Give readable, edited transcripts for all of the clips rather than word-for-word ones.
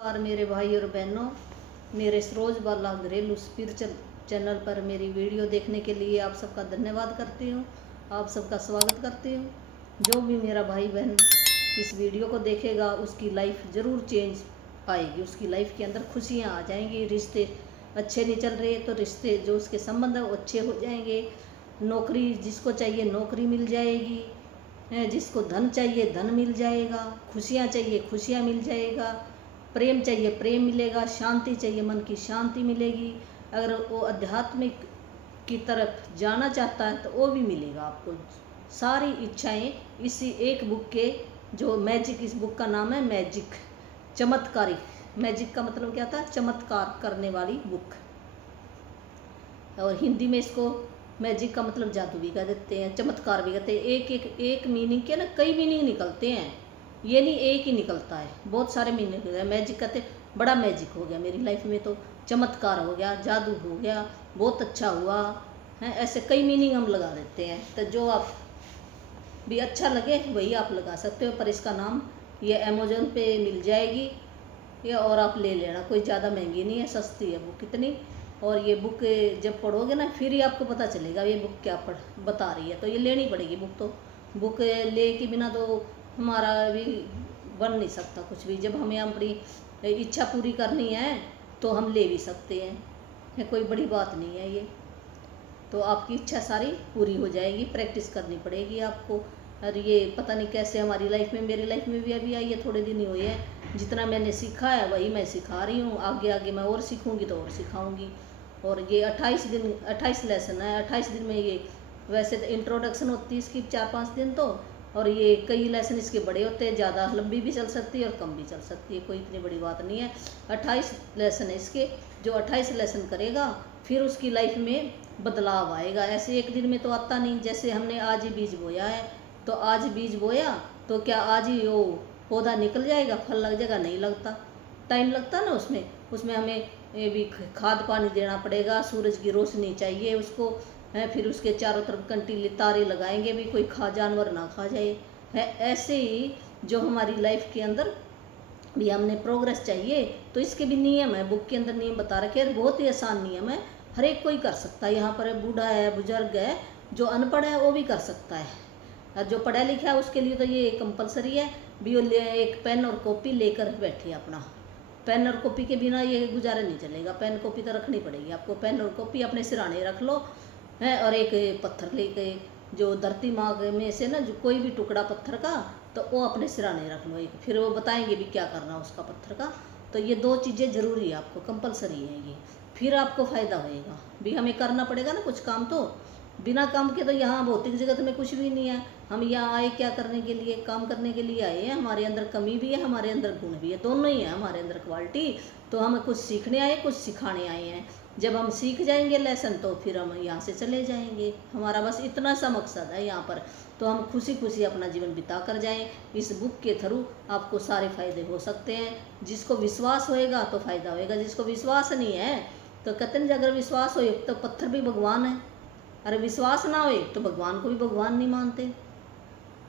और मेरे भाई और बहनों, मेरे सरोज बाला घरेलू स्पिरिचुअल चैनल पर मेरी वीडियो देखने के लिए आप सबका धन्यवाद करती हूँ। आप सबका स्वागत करती हूँ। जो भी मेरा भाई बहन इस वीडियो को देखेगा उसकी लाइफ ज़रूर चेंज आएगी, उसकी लाइफ के अंदर खुशियाँ आ जाएंगी। रिश्ते अच्छे नहीं चल रहे तो रिश्ते जो उसके संबंध है वो अच्छे हो जाएंगे। नौकरी जिसको चाहिए नौकरी मिल जाएगी, जिसको धन चाहिए धन मिल जाएगा, खुशियाँ चाहिए खुशियाँ मिल जाएगा, प्रेम चाहिए प्रेम मिलेगा, शांति चाहिए मन की शांति मिलेगी। अगर वो आध्यात्मिक की तरफ जाना चाहता है तो वो भी मिलेगा आपको। सारी इच्छाएं इसी एक बुक के, जो मैजिक, इस बुक का नाम है मैजिक, चमत्कारी। मैजिक का मतलब क्या था? चमत्कार करने वाली बुक। और हिंदी में इसको मैजिक का मतलब जादू भी कह देते हैं, चमत्कार भी कहते हैं। एक मीनिंग के ना कई मीनिंग निकलते हैं, ये नहीं एक ही निकलता है, बहुत सारे मीनिंग निकलते हैं। मैजिक कहते बड़ा मैजिक हो गया मेरी लाइफ में, तो चमत्कार हो गया, जादू हो गया, बहुत अच्छा हुआ है, ऐसे कई मीनिंग हम लगा देते हैं। तो जो आप भी अच्छा लगे वही आप लगा सकते हो। पर इसका नाम ये अमेजोन पे मिल जाएगी ये, और आप ले लेना, कोई ज़्यादा महंगी नहीं है, सस्ती है बुक कितनी। और ये बुक जब पढ़ोगे ना फिर ही आपको पता चलेगा ये बुक क्या बता रही है। तो ये लेनी पड़ेगी बुक। तो बुक ले के बिना तो हमारा भी बन नहीं सकता कुछ भी। जब हमें अपनी इच्छा पूरी करनी है तो हम ले भी सकते हैं, कोई बड़ी बात नहीं है ये। तो आपकी इच्छा सारी पूरी हो जाएगी, प्रैक्टिस करनी पड़ेगी आपको। और ये पता नहीं कैसे हमारी लाइफ में, मेरी लाइफ में भी अभी आई है, थोड़े दिन ही हुए हैं। जितना मैंने सीखा है वही मैं सिखा रही हूँ, आगे आगे मैं और सीखूँगी तो और सिखाऊँगी। और ये 28 लेसन है, 28 दिन में ये, वैसे तो इंट्रोडक्शन होती है इसकी 4-5 दिन तो, और ये कई लेसन इसके बड़े होते हैं, ज़्यादा लंबी भी चल सकती है और कम भी चल सकती है, कोई इतनी बड़ी बात नहीं है। 28 लेसन है इसके। जो 28 लेसन करेगा फिर उसकी लाइफ में बदलाव आएगा। ऐसे एक दिन में तो आता नहीं। जैसे हमने आज ही बीज बोया है, तो आज बीज बोया तो क्या आज ही वो पौधा निकल जाएगा, फल लग जाएगा? नहीं लगता, टाइम लगता ना उसमें। उसमें हमें ये भी खाद पानी देना पड़ेगा, सूरज की रोशनी चाहिए उसको है, फिर उसके चारों तरफ कंटीले तारे लगाएंगे भी, कोई जानवर ना खा जाए है। ऐसे ही जो हमारी लाइफ के अंदर भी हमने प्रोग्रेस चाहिए तो इसके भी नियम है, बुक के अंदर नियम बता रखे हैं। बहुत ही आसान नियम है, हर एक कोई कर सकता है। यहाँ पर बूढ़ा है, बुजुर्ग है, जो अनपढ़ है वो भी कर सकता है, और जो पढ़ा लिखा है उसके लिए तो ये कंपलसरी है भी। वो एक पेन और कॉपी लेकर बैठे अपना, पेन और कॉपी के बिना ये गुजारा नहीं चलेगा। पेन कॉपी तो रखनी पड़ेगी आपको। पेन और कॉपी अपने सिराने रख लो है, और एक पत्थर लेके, जो धरती माँ में से ना जो कोई भी टुकड़ा पत्थर का, तो वो अपने सिराने रख लो एक। फिर वो बताएंगे भी क्या करना उसका पत्थर का। तो ये 2 चीज़ें ज़रूरी है आपको, कंपलसरी है ये, फिर आपको फ़ायदा होएगा भी। हमें करना पड़ेगा ना कुछ काम, तो बिना काम के तो यहाँ भौतिक जगत में कुछ भी नहीं है। हम यहाँ आए क्या करने के लिए? काम करने के लिए आए हैं। हमारे अंदर कमी भी है, हमारे अंदर गुण भी है, दोनों ही है हमारे अंदर क्वालिटी। तो हम कुछ सीखने आए, कुछ सिखाने आए हैं। जब हम सीख जाएंगे लेसन तो फिर हम यहाँ से चले जाएंगे। हमारा बस इतना सा मकसद है यहाँ पर। तो हम खुशी खुशी अपना जीवन बिता कर जाएं। इस बुक के थ्रू आपको सारे फायदे हो सकते हैं। जिसको विश्वास होएगा तो फायदा होएगा, जिसको विश्वास नहीं है तो कहते हैं अगर विश्वास हो तो पत्थर भी भगवान है, अरे विश्वास ना हो तो भगवान को भी भगवान नहीं मानते।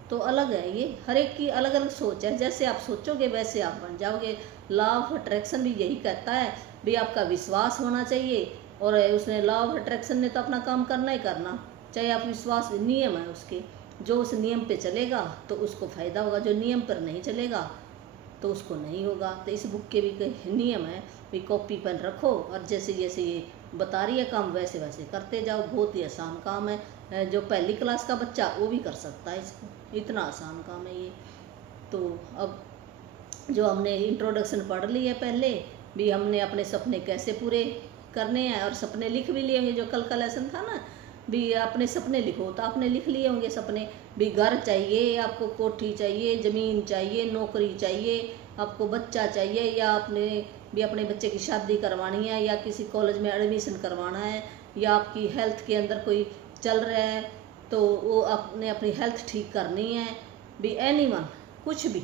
तो अलग है ये, हर एक की अलग अलग सोच है। जैसे आप सोचोगे वैसे आप बन जाओगे। लॉ ऑफ अट्रैक्शन भी यही कहता है भी आपका विश्वास होना चाहिए, और उसने लॉ ऑफ अट्रैक्शन ने तो अपना काम करना ही करना, चाहे आप विश्वास, नियम है उसके। जो उस नियम पे चलेगा तो उसको फ़ायदा होगा, जो नियम पर नहीं चलेगा तो उसको नहीं होगा। तो इस बुक के भी कई नियम है भी। कॉपी पेन रखो और जैसे जैसे ये बता रही है काम वैसे वैसे करते जाओ। बहुत ही आसान काम है, जो पहली क्लास का बच्चा वो भी कर सकता है इसको, इतना आसान काम है ये। तो अब जो हमने इंट्रोडक्शन पढ़ ली है पहले भी, हमने अपने सपने कैसे पूरे करने हैं, और सपने लिख भी लिए होंगे। जो कल का लेसन था ना भी, अपने सपने लिखो, तो आपने लिख लिए होंगे सपने भी। घर चाहिए आपको, कोठी चाहिए, ज़मीन चाहिए, नौकरी चाहिए, आपको बच्चा चाहिए, या आपने भी अपने बच्चे की शादी करवानी है, या किसी कॉलेज में एडमिशन करवाना है, या आपकी हेल्थ के अंदर कोई चल रहा है तो वो आपने अपनी हेल्थ ठीक करनी है भी। एनीवन, कुछ भी।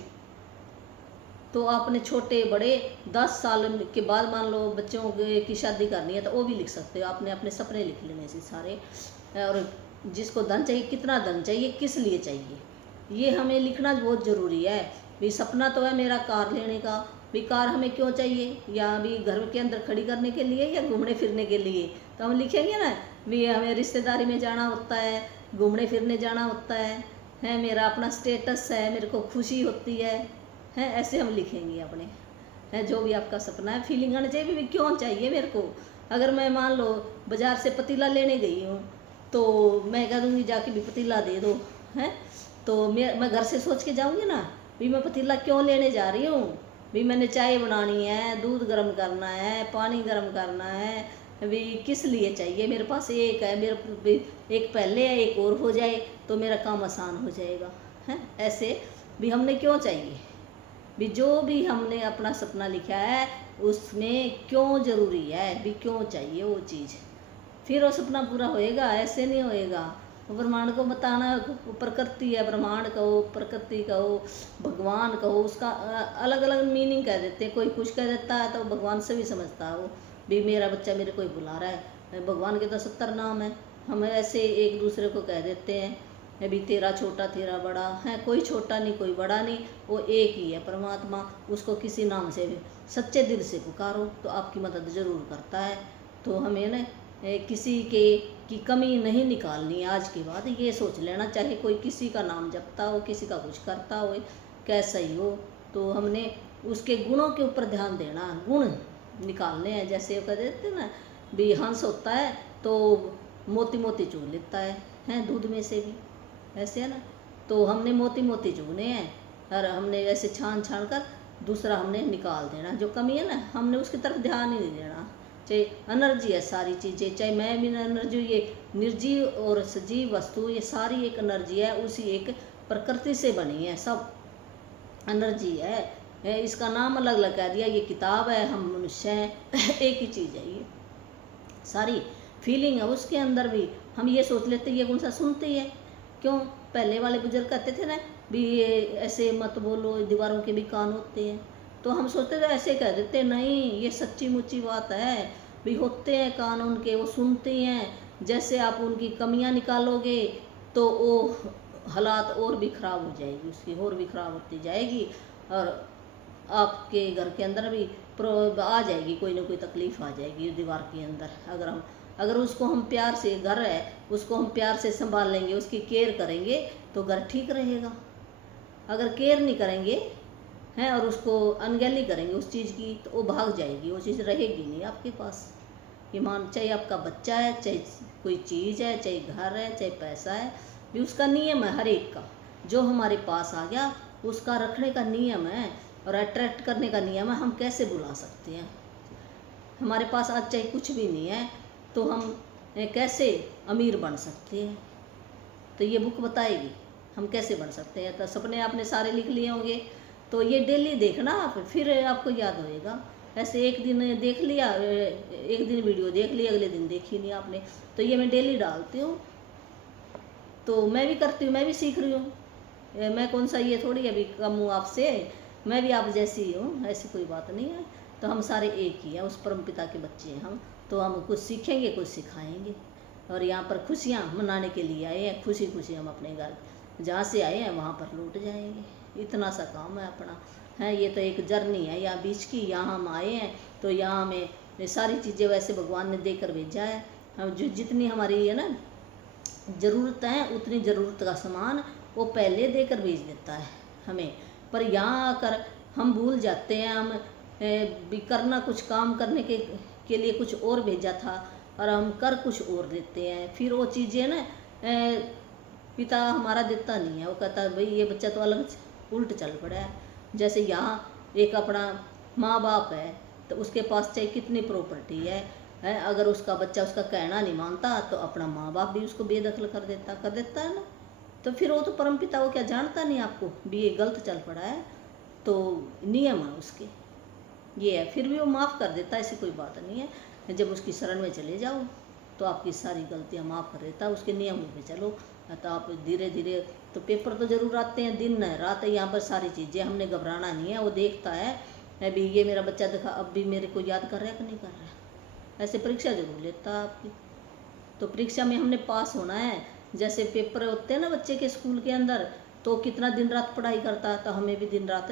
तो आपने छोटे बड़े 10 साल के बाद मान लो बच्चों की शादी करनी है तो वो भी लिख सकते हो। आपने अपने सपने लिख लेने से सारे। और जिसको धन चाहिए, कितना धन चाहिए, किस लिए चाहिए, ये हमें लिखना बहुत ज़रूरी है भी। सपना तो है मेरा कार लेने का, भी कार हमें क्यों चाहिए, या भी घर के अंदर खड़ी करने के लिए या घूमने फिरने के लिए, तो हम लिखेंगे ना भी हमें रिश्तेदारी में जाना होता है, घूमने फिरने जाना होता है मेरा अपना स्टेटस है, मेरे को खुशी होती है ऐसे हम लिखेंगे अपने, है जो भी आपका सपना है। फीलिंग आनी चाहिए भी क्यों चाहिए मेरे को। अगर मैं मान लो बाज़ार से पतीला लेने गई हूँ तो मैं कह दूँगी जाके भी पतीला दे दो, है तो मैं घर से सोच के जाऊँगी ना भी मैं पतीला क्यों लेने जा रही हूँ, भी मैंने चाय बनानी है, दूध गर्म करना है, पानी गर्म करना है, भी किस लिए चाहिए, मेरे पास एक है, मेरे एक पहले है एक और हो जाए तो मेरा काम आसान हो जाएगा, है ऐसे भी हमने क्यों चाहिए, भी जो भी हमने अपना सपना लिखा है उसमें क्यों ज़रूरी है, भी क्यों चाहिए वो चीज़, फिर वो सपना पूरा होएगा, ऐसे नहीं होएगा। ब्रह्मांड को बताना, प्रकृति है, ब्रह्मांड कहो, प्रकृति कहो, भगवान कहो, उसका अलग अलग मीनिंग कह देते हैं। कोई कुछ कह देता है तो भगवान से भी समझता है वो भी मेरा बच्चा मेरे कोई बुला रहा है, भगवान के तो 70 नाम है, हम ऐसे एक दूसरे को कह देते हैं भी तेरा छोटा तेरा बड़ा है, कोई छोटा नहीं कोई बड़ा नहीं, वो एक ही है परमात्मा। उसको किसी नाम से भी सच्चे दिल से पुकारो तो आपकी मदद ज़रूर करता है। तो हमें ना किसी के की कमी नहीं निकालनी, आज के बाद ये सोच लेना, चाहे कोई किसी का नाम जपता हो, किसी का कुछ करता हो, कैसा ही हो, तो हमने उसके गुणों के ऊपर ध्यान देना, गुण निकालने हैं। जैसे वो कह देते ना भी हंस होता है तो मोती मोती चुग लेता है दूध में से भी, ऐसे है ना, तो हमने मोती मोती चुगने हैं और हमने ऐसे छान छान कर दूसरा हमने निकाल देना, जो कमी है ना हमने उसकी तरफ ध्यान ही नहीं देना। चाहे एनर्जी है सारी चीज़ें, चाहे मैं भी एनर्जी, ये निर्जीव और सजीव वस्तु ये सारी एक एनर्जी है, उसी एक प्रकृति से बनी है, सब एनर्जी है। इसका नाम अलग अलग कह दिया, ये किताब है, हम मनुष्य हैं एक ही चीज़ है, ये सारी फीलिंग है उसके अंदर भी। हम ये सोच लेते ये कौन सा सुनते है, क्यों पहले वाले बुजुर्ग कहते थे ना भी ये ऐसे मत बोलो, दीवारों के भी कान होते हैं, तो हम सोचते थे ऐसे कह देते, नहीं ये सच्ची मुच्ची बात है भी होते हैं कान उनके, वो सुनते हैं। जैसे आप उनकी कमियां निकालोगे तो वो हालात और भी ख़राब हो जाएगी, उसकी और भी ख़राब होती जाएगी और आपके घर के अंदर भी आ जाएगी, कोई ना कोई तकलीफ़ आ जाएगी दीवार के अंदर। अगर उसको हम प्यार से, घर है उसको हम प्यार से संभाल लेंगे, उसकी केयर करेंगे तो घर ठीक रहेगा। अगर केयर नहीं करेंगे हैं और उसको अनगैली करेंगे उस चीज़ की तो वो भाग जाएगी, वो चीज़ रहेगी नहीं आपके पास। ये मान, चाहे आपका बच्चा है, चाहे कोई चीज़ है, चाहे घर है, चाहे पैसा है, भी उसका नियम है हर एक का। जो हमारे पास आ गया उसका रखने का नियम है और अट्रैक्ट करने का नियम है। हम कैसे बुला सकते हैं, हमारे पास आज चाहे कुछ भी नहीं है तो हम कैसे अमीर बन सकते हैं, तो ये बुक बताएगी हम कैसे बन सकते हैं। तो सपने आपने सारे लिख लिए होंगे, तो ये डेली देखना आप, फिर आपको याद होएगा। ऐसे एक दिन देख लिया, एक दिन वीडियो देख ली, अगले दिन देखी नहीं आपने, तो ये मैं डेली डालती हूँ, तो मैं भी करती हूँ, मैं भी सीख रही हूँ। मैं कौन सा ये थोड़ी अभी कम हूँ आपसे, मैं भी आप जैसी ही हूँ, ऐसी कोई बात नहीं है। तो हम सारे एक ही हैं, उस परम पिता के बच्चे हैं हम, तो हम कुछ सीखेंगे कुछ सिखाएंगे। और यहाँ पर खुशियाँ मनाने के लिए आए हैं, खुशी खुशी हम अपने घर जहाँ से आए हैं वहाँ पर लौट जाएंगे। इतना सा काम है अपना, है ये तो एक जर्नी है यहाँ बीच की। यहाँ हम आए हैं तो यहाँ हमें सारी चीज़ें वैसे भगवान ने देकर भेजा है। हम जो जितनी हमारी है ना ज़रूरत है, उतनी ज़रूरत का सामान वो पहले देकर भेज देता है हमें। पर यहाँ आकर हम भूल जाते हैं, हम भी करना कुछ काम करने के लिए कुछ और भेजा था और हम कर कुछ और देते हैं। फिर वो चीज़ें ना पिता हमारा देता नहीं है, वो कहता है भाई ये बच्चा तो अलग उल्ट चल पड़ा है। जैसे यहाँ एक अपना माँ बाप है तो उसके पास चाहे कितनी प्रॉपर्टी है, अगर उसका बच्चा उसका कहना नहीं मानता तो अपना माँ बाप भी उसको बेदखल कर देता है ना। तो फिर वो तो परम पिता वो क्या जानता नहीं आपको भी ये गलत चल पड़ा है, तो नियम है उसके ये है, फिर भी वो माफ़ कर देता है, ऐसी कोई बात नहीं है। जब उसकी शरण में चले जाओ तो आपकी सारी गलतियाँ माफ़ कर देता है, उसके नियमों पे चलो तो आप धीरे धीरे। तो पेपर तो ज़रूर आते हैं, दिन है रात है, यहाँ पर सारी चीज़ें हमने घबराना नहीं है। वो देखता है अभी ये मेरा बच्चा देखा अब भी मेरे को याद कर रहा है कि नहीं कर रहा है, ऐसे परीक्षा जरूर लेता है आपकी। तो परीक्षा में हमने पास होना है। जैसे पेपर होते हैं ना बच्चे के स्कूल के अंदर, तो कितना दिन रात पढ़ाई करता है, तो हमें भी दिन रात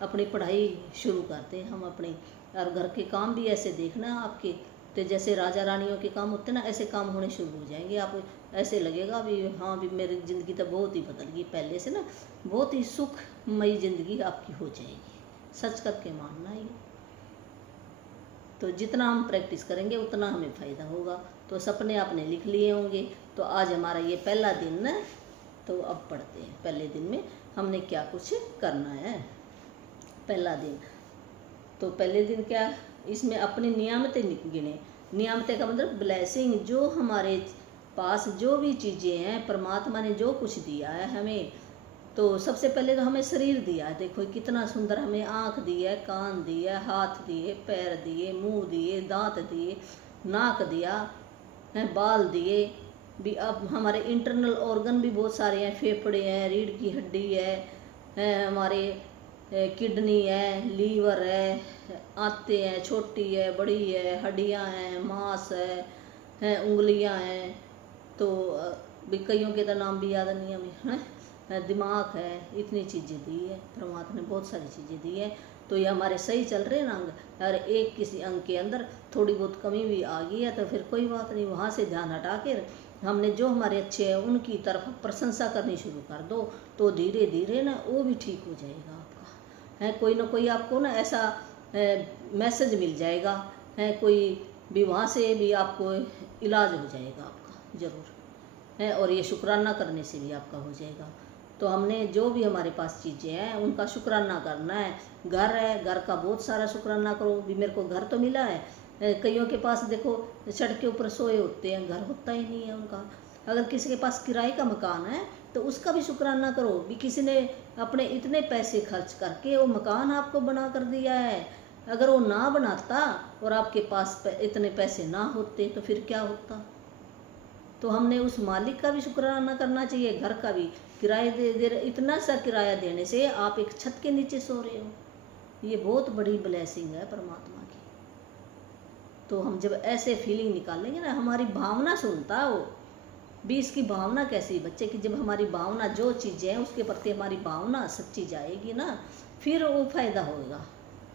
अपनी पढ़ाई शुरू करते हैं हम अपने। और घर के काम भी ऐसे देखना आपके, तो जैसे राजा रानियों के काम होते ना, ऐसे काम होने शुरू हो जाएंगे। आप ऐसे लगेगा भी हाँ भी मेरी ज़िंदगी तो बहुत ही बदल गई पहले से ना, बहुत ही सुखमयी ज़िंदगी आपकी हो जाएगी। सच करके मानना ये। तो जितना हम प्रैक्टिस करेंगे उतना हमें फ़ायदा होगा। तो सपने आपने लिख लिए होंगे। तो आज हमारा ये पहला दिन है, तो अब पढ़ते हैं पहले दिन में हमने क्या कुछ करना है। पहला दिन, तो पहले दिन क्या, इसमें अपनी नियामतें गिने। नियामतें का मतलब ब्लेसिंग, जो हमारे पास जो भी चीज़ें हैं, परमात्मा ने जो कुछ दिया है हमें। तो सबसे पहले तो हमें शरीर दिया है, देखो कितना सुंदर, हमें आँख दी है, कान दिए, हाथ दिए, पैर दिए, मुंह दिए, दांत दिए, नाक दिया है, बाल दिए भी। अब हमारे इंटरनल ऑर्गन भी बहुत सारे हैं, फेफड़े हैं, रीढ़ की हड्डी है हमारे किडनी है, लीवर है, आंतें हैं, छोटी है, बड़ी है, हड्डियां हैं, मांस है उंगलियां हैं। तो भी कईयों के तो नाम भी याद नहीं हमें, है दिमाग है, इतनी चीज़ें दी है परमात्मा ने, बहुत सारी चीज़ें दी है। तो ये हमारे सही चल रहे हैं अंग। और एक किसी अंग के अंदर थोड़ी बहुत कमी भी आ गई है तो फिर कोई बात नहीं, वहाँ से ध्यान हटा कर हमने जो हमारे अच्छे हैं उनकी तरफ प्रशंसा करनी शुरू कर दो। तो धीरे धीरे ना वो भी ठीक हो जाएगा आपका, है कोई ना कोई आपको ना ऐसा मैसेज मिल जाएगा, है कोई भी, वहाँ से भी आपको इलाज हो जाएगा आपका ज़रूर है। और ये शुक्राना करने से भी आपका हो जाएगा। तो हमने जो भी हमारे पास चीज़ें हैं उनका शुक्राना करना है। घर है, घर का बहुत सारा शुक्राना करो भी मेरे को घर तो मिला है। कईयों के पास देखो सड़क के ऊपर सोए होते हैं, घर होता ही नहीं है उनका। अगर किसी के पास किराए का मकान है तो उसका भी शुक्राना करो भी किसी ने अपने इतने पैसे खर्च करके वो मकान आपको बना कर दिया है। अगर वो ना बनाता और आपके पास इतने पैसे ना होते तो फिर क्या होता। तो हमने उस मालिक का भी शुक्राना करना चाहिए, घर का भी। किराए दे इतना सा किराया देने से आप एक छत के नीचे सो रहे हो, ये बहुत बड़ी ब्लेसिंग है परमात्मा की। तो हम जब ऐसे फीलिंग निकालेंगे ना, हमारी भावना सुनता हो भी, इसकी भावना कैसी बच्चे की, जब हमारी भावना जो चीज़ें हैं उसके प्रति हमारी भावना सच्ची जाएगी ना, फिर वो फायदा होगा।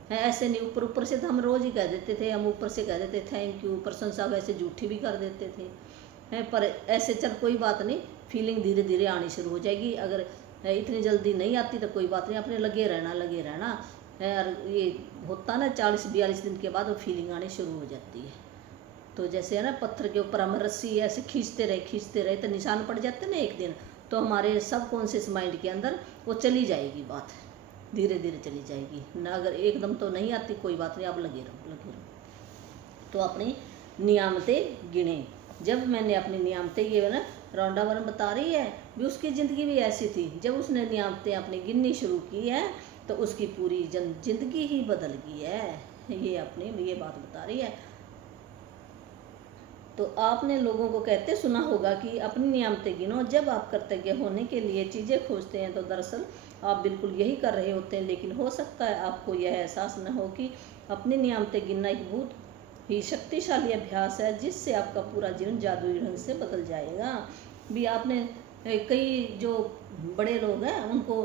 है ऐसे नहीं ऊपर ऊपर से तो हम रोज़ ही कह देते थे, हम ऊपर से कह देते थैंक यू, प्रशंसा वैसे झूठी भी कर देते थे है। पर ऐसे चल कोई बात नहीं, फीलिंग धीरे धीरे आनी शुरू हो जाएगी। अगर इतनी जल्दी नहीं आती तो कोई बात नहीं, अपने लगे रहना है। और ये होता ना 40-42 दिन के बाद वो फीलिंग आनी शुरू हो जाती है। तो जैसे है ना पत्थर के ऊपर हम रस्सी ऐसे खींचते रहे तो निशान पड़ जाते ना एक दिन, तो हमारे सबकॉन्शियस माइंड के अंदर वो चली जाएगी बात, धीरे धीरे चली जाएगी ना। अगर एकदम तो नहीं आती कोई बात नहीं, आप लगे रहो। तो अपनी नियामतें गिने। जब मैंने अपनी नियामतें, ये ना रौंडावन बता रही है भी उसकी ज़िंदगी भी ऐसी थी, जब उसने नियामतें अपनी गिननी शुरू की है तो उसकी पूरी जिंदगी ही बदल गई है। ये अपनी ये बात बता रही है। तो आपने लोगों को कहते सुना होगा कि अपनी नियामतें गिनो। जब आप कृतज्ञ होने के लिए चीज़ें खोजते हैं तो दरअसल आप बिल्कुल यही कर रहे होते हैं, लेकिन हो सकता है आपको यह एहसास न हो कि अपनी नियामतें गिनना एक बहुत ही शक्तिशाली अभ्यास है, जिससे आपका पूरा जीवन जादुई ढंग से बदल जाएगा। भी आपने कई जो बड़े लोग हैं उनको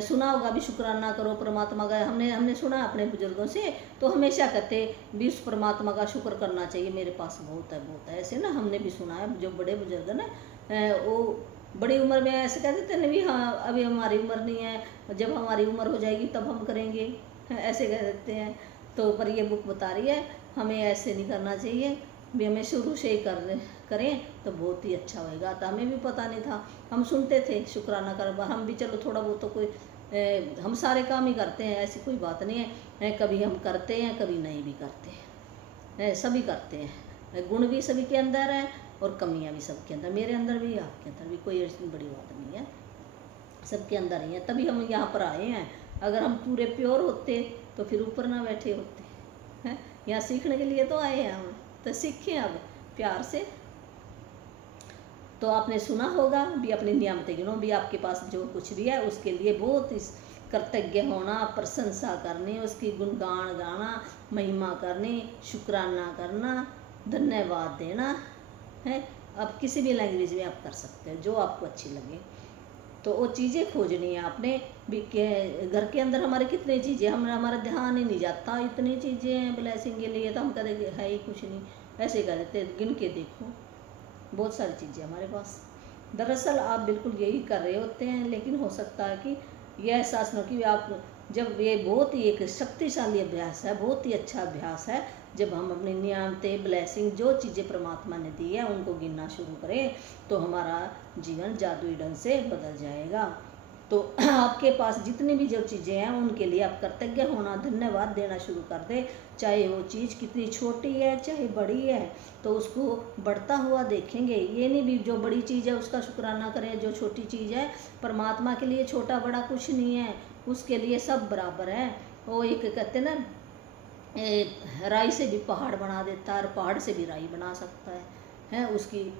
सुना होगा भी शुक्राना करो परमात्मा का। हमने सुना अपने बुजुर्गों से, तो हमेशा कहते भी उस परमात्मा का शुक्र करना चाहिए, मेरे पास बहुत है ऐसे ना। हमने भी सुना है जो बड़े बुजुर्ग ना वो बड़ी उम्र में ऐसे कह देते हैं भी हाँ अभी हमारी उम्र नहीं है, जब हमारी उम्र हो जाएगी तब हम करेंगे, ऐसे कह देते हैं। तो पर ये बुक बता रही है हमें ऐसे नहीं करना चाहिए भी, हमें शुरू से ही करें तो बहुत ही अच्छा होएगा। तो हमें भी पता नहीं था, हम सुनते थे शुक्राना कर, हम भी चलो थोड़ा बहुत तो कोई हम सारे काम ही करते हैं, ऐसी कोई बात नहीं है। कभी हम करते हैं कभी नहीं भी करते हैं, सभी करते हैं। गुण भी सभी के अंदर है और कमियां भी सबके अंदर, मेरे अंदर भी आपके अंदर भी, कोई ऐसी बड़ी बात नहीं है, सबके अंदर ही है। तभी हम यहाँ पर आए हैं। अगर हम पूरे प्योर होते तो फिर ऊपर ना बैठे होते हैं। यहाँ सीखने के लिए तो आए हैं हम, तो सीखें अब प्यार से। तो आपने सुना होगा भी अपनी नियामतें गिनो, भी आपके पास जो कुछ भी है उसके लिए बहुत ही कृतज्ञ होना, प्रशंसा करनी, उसकी गुणगान गाना, महिमा करनी, शुक्राना करना, धन्यवाद देना है। अब किसी भी लैंग्वेज में आप कर सकते हो जो आपको अच्छी लगे। तो वो चीज़ें खोजनी है आपने भी के घर के अंदर हमारे कितनी चीज़ें हमारा ध्यान ही नहीं जाता, इतनी चीज़ें हैं ब्लेसिंग के लिए, तो हम करेंगे है ही कुछ नहीं, ऐसे कर देते, गिन के देखो बहुत सारी चीज़ें हमारे पास। दरअसल आप बिल्कुल यही कर रहे होते हैं, लेकिन हो सकता है कि यह एहसास न हो कि आप जब ये बहुत ही एक शक्तिशाली अभ्यास है, बहुत ही अच्छा अभ्यास है, जब हम अपनी नियामतें ब्लेसिंग जो चीज़ें परमात्मा ने दी है उनको गिनना शुरू करें तो हमारा जीवन जादुई ढंग से बदल जाएगा। तो आपके पास जितनी भी जो चीज़ें हैं उनके लिए आप कृतज्ञ होना, धन्यवाद देना शुरू कर दे, चाहे वो चीज़ कितनी छोटी है चाहे बड़ी है, तो उसको बढ़ता हुआ देखेंगे। ये नहीं भी जो बड़ी चीज़ है उसका शुक्राना करें, जो छोटी चीज़ है परमात्मा के लिए छोटा बड़ा कुछ नहीं है, उसके लिए सब बराबर है। वो एक कहते हैं ना, राई से भी पहाड़ बना देता है और पहाड़ से भी राई बना सकता है उसकी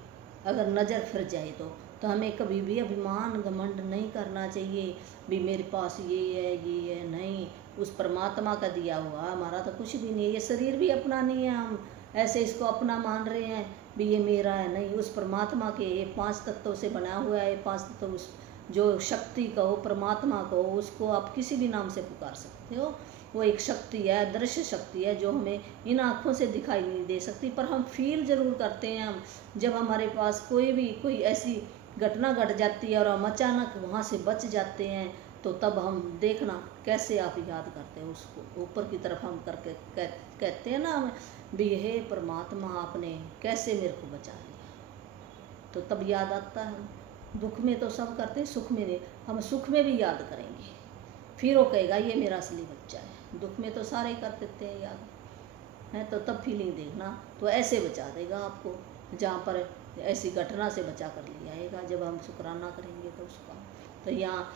अगर नज़र फिर जाए तो हमें कभी भी अभिमान घमंड नहीं करना चाहिए भी मेरे पास ये है, नहीं, उस परमात्मा का दिया हुआ, हमारा तो कुछ भी नहीं है, ये शरीर भी अपना नहीं है, हम ऐसे इसको अपना मान रहे हैं भी ये मेरा है, नहीं, उस परमात्मा के ये 5 तत्वों से बना हुआ है, ये 5 तत्व उस जो शक्ति कहो परमात्मा कहो उसको आप किसी भी नाम से पुकार सकते हो। वो एक शक्ति है, दृश्य शक्ति है जो हमें इन आँखों से दिखाई नहीं दे सकती, पर हम फील ज़रूर करते हैं। हम जब हमारे पास कोई ऐसी घटना घट जाती है और हम अचानक वहाँ से बच जाते हैं, तो तब हम देखना कैसे आप याद करते हो उसको, ऊपर की तरफ हम करके कहते हैं ना भी हे परमात्मा आपने कैसे मेरे को बचा लिया, तो तब याद आता है। दुख में तो सब करते हैं, सुख में नहीं, हम सुख में भी याद करेंगे, फिर वो कहेगा ये मेरा असली बच्चा है। दुख में तो सारे ही कर देते हैं याद है, तो तब फीलिंग देखना, तो ऐसे बचा देगा आपको, जहाँ पर ऐसी घटना से बचा कर ले आएगा जब हम शुक्राना करेंगे तो उसका। तो यहाँ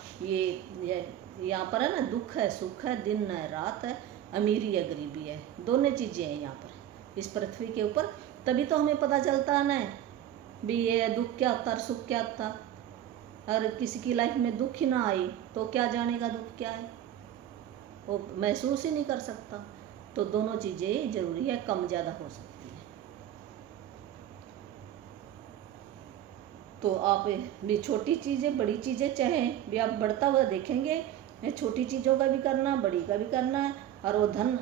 पर है ना, दुख है सुख है, दिन है रात है, अमीरी है गरीबी है, दोनों चीज़ें हैं यहाँ पर इस पृथ्वी के ऊपर। तभी तो हमें पता चलता है ना भी ये दुख क्या होता है सुख क्या होता। अगर किसी की लाइफ में दुख ही ना आई तो क्या जानेगा दुख क्या है, वो महसूस ही नहीं कर सकता। तो दोनों चीज़ें जरूरी है, कम ज़्यादा हो सकती है। तो आप भी छोटी चीज़ें बड़ी चीज़ें चाहे भी आप बढ़ता हुआ देखेंगे, छोटी चीज़ों का भी करना बड़ी का भी करना है, और वो धन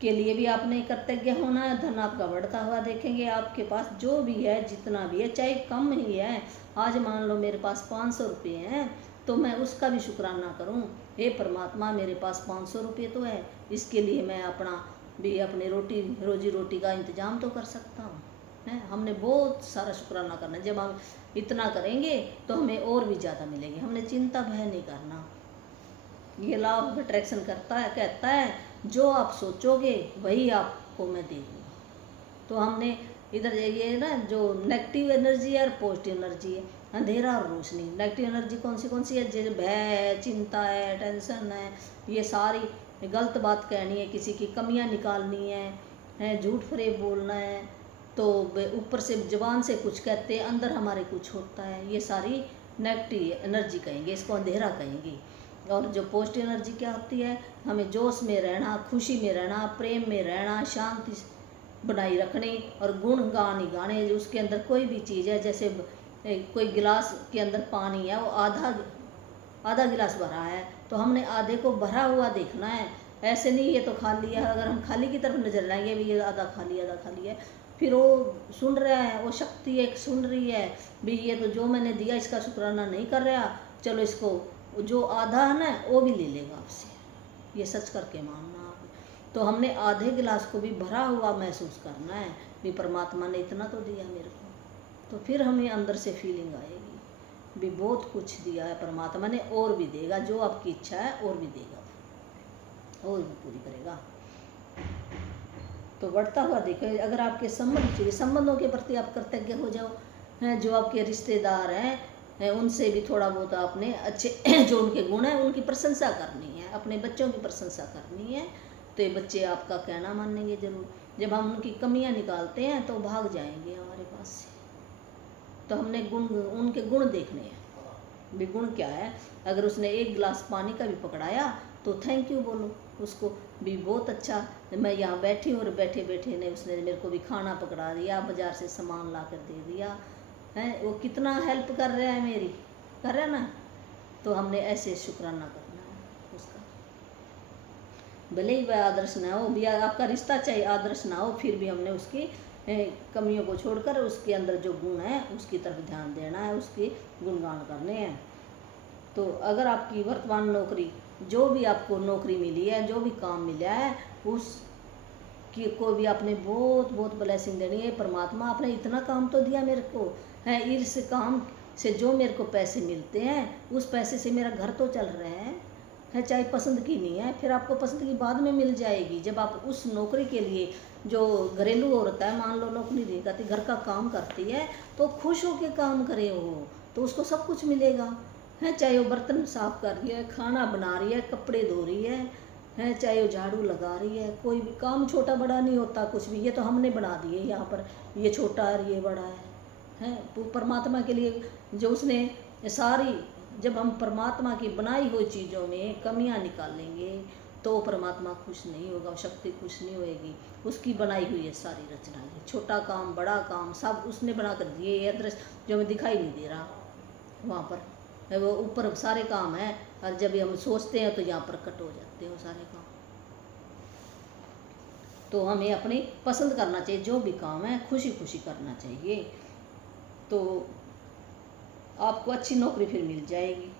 के लिए भी आपने कृतज्ञ होना है, धन आपका बढ़ता हुआ देखेंगे। आपके पास जो भी है जितना भी है चाहे कम ही है, आज मान लो मेरे पास 500 रुपये हैं तो मैं उसका भी शुक्राना करूं, हे परमात्मा मेरे पास 500 रुपये तो है, इसके लिए मैं अपनी रोजी रोटी का इंतज़ाम तो कर सकता हूँ। हमने बहुत सारा शुक्राना करना है, जब हम इतना करेंगे तो हमें और भी ज़्यादा मिलेगी, हमने चिंता भय नहीं करना। ये लॉ ऑफ अट्रैक्शन कहता है जो आप सोचोगे वही आपको मैं दे दूँगा। तो हमने इधर ये ना जो नेगेटिव एनर्जी है और पॉजिटिव एनर्जी है, अंधेरा और रोशनी। नेगेटिव एनर्जी कौन सी है, जैसे भय है, चिंता है, टेंशन है, ये सारी गलत बात कहनी है, किसी की कमियां निकालनी है, झूठ फरेब बोलना है, तो ऊपर से ज़बान से कुछ कहते हैं अंदर हमारे कुछ होता है, ये सारी नेगेटिव एनर्जी कहेंगे, इसको अंधेरा कहेंगे। और जो पॉजिटिव एनर्जी क्या होती है, हमें जोश में रहना, खुशी में रहना, प्रेम में रहना, शांति बनाई रखनी और गुण गान ही गाने। उसके अंदर कोई भी चीज़ है, जैसे कोई गिलास के अंदर पानी है, वो आधा गिलास भरा है तो हमने आधे को भरा हुआ देखना है, ऐसे नहीं ये तो खाली है। अगर हम खाली की तरफ नजर लाएंगे भी ये आधा खाली है, फिर वो सुन रहा है, वो शक्ति एक सुन रही है भी ये तो जो मैंने दिया इसका शुक्राना नहीं कर रहा, चलो इसको जो आधा है ना वो भी ले लेगा आपसे, ये सच करके मानना आप। तो हमने आधे गिलास को भी भरा हुआ महसूस करना है भी परमात्मा ने इतना तो दिया मेरे को, तो फिर हमें अंदर से फीलिंग आएगी भी बहुत कुछ दिया है परमात्मा ने, और भी देगा, जो आपकी इच्छा है और भी देगा, और भी पूरी करेगा। तो बढ़ता हुआ देखो, अगर आपके संबंधों के प्रति आप कृतज्ञ हो जाओ, हैं जो आपके रिश्तेदार हैं उनसे भी थोड़ा बहुत आपने अच्छे जो उनके गुण हैं उनकी प्रशंसा करनी है, अपने बच्चों की प्रशंसा करनी है, तो ये बच्चे आपका कहना मानेंगे जरूर। जब हम उनकी कमियां निकालते हैं तो भाग जाएंगे हमारे पास से। तो हमने उनके गुण देखने हैं भी गुण क्या है। अगर उसने एक गिलास पानी का भी पकड़ाया तो थैंक यू बोलो उसको भी, बहुत अच्छा, मैं यहाँ बैठी हूँ और बैठे बैठे ने उसने मेरे को भी खाना पकड़ा दिया, बाज़ार से सामान ला कर दे दिया है, वो कितना हेल्प कर रहा है मेरी, कर रहा है ना। तो हमने ऐसे शुक्राना करना है उसका। भले ही वह आदर्श ना हो, भी आपका रिश्ता चाहे आदर्श ना हो, फिर भी हमने उसकी कमियों को छोड़कर उसके अंदर जो गुण है उसकी तरफ ध्यान देना है, उसके गुणगान करने हैं। तो अगर आपकी वर्तमान नौकरी, जो भी आपको नौकरी मिली है, जो भी काम मिला है, उस कि को भी आपने बहुत बहुत ब्लेसिंग देनी है। परमात्मा आपने इतना काम तो दिया मेरे को है, इस काम से जो मेरे को पैसे मिलते हैं उस पैसे से मेरा घर तो चल रहा है, चाहे पसंद की नहीं है, फिर आपको पसंद की बाद में मिल जाएगी। जब आप उस नौकरी के लिए, जो घरेलू औरत है, मान लो नौकरी नहीं करती, घर का काम करती है, तो खुश होकर काम करे हो तो उसको सब कुछ मिलेगा है। चाहे वो बर्तन साफ कर रही है, खाना बना रही है, कपड़े धो रही है, चाहे वो झाड़ू लगा रही है, कोई भी काम छोटा बड़ा नहीं होता कुछ भी। ये तो हमने बना दिए यहाँ पर, ये छोटा है ये बड़ा है। परमात्मा के लिए जो उसने सारी, जब हम परमात्मा की बनाई हुई चीज़ों में कमियां निकालेंगे तो परमात्मा खुश नहीं होगा, शक्ति खुश नहीं होएगी। उसकी बनाई हुई है सारी रचना, ये छोटा काम बड़ा काम सब उसने बना कर दिए। ये दृश्य जो हमें दिखाई नहीं दे रहा, वहाँ पर वो ऊपर सारे काम है, और जब हम सोचते हैं तो यहाँ पर कट हो जाते हैं वो सारे काम। तो हमें अपनी पसंद करना चाहिए, जो भी काम है खुशी खुशी करना चाहिए, तो आपको अच्छी नौकरी फिर मिल जाएगी।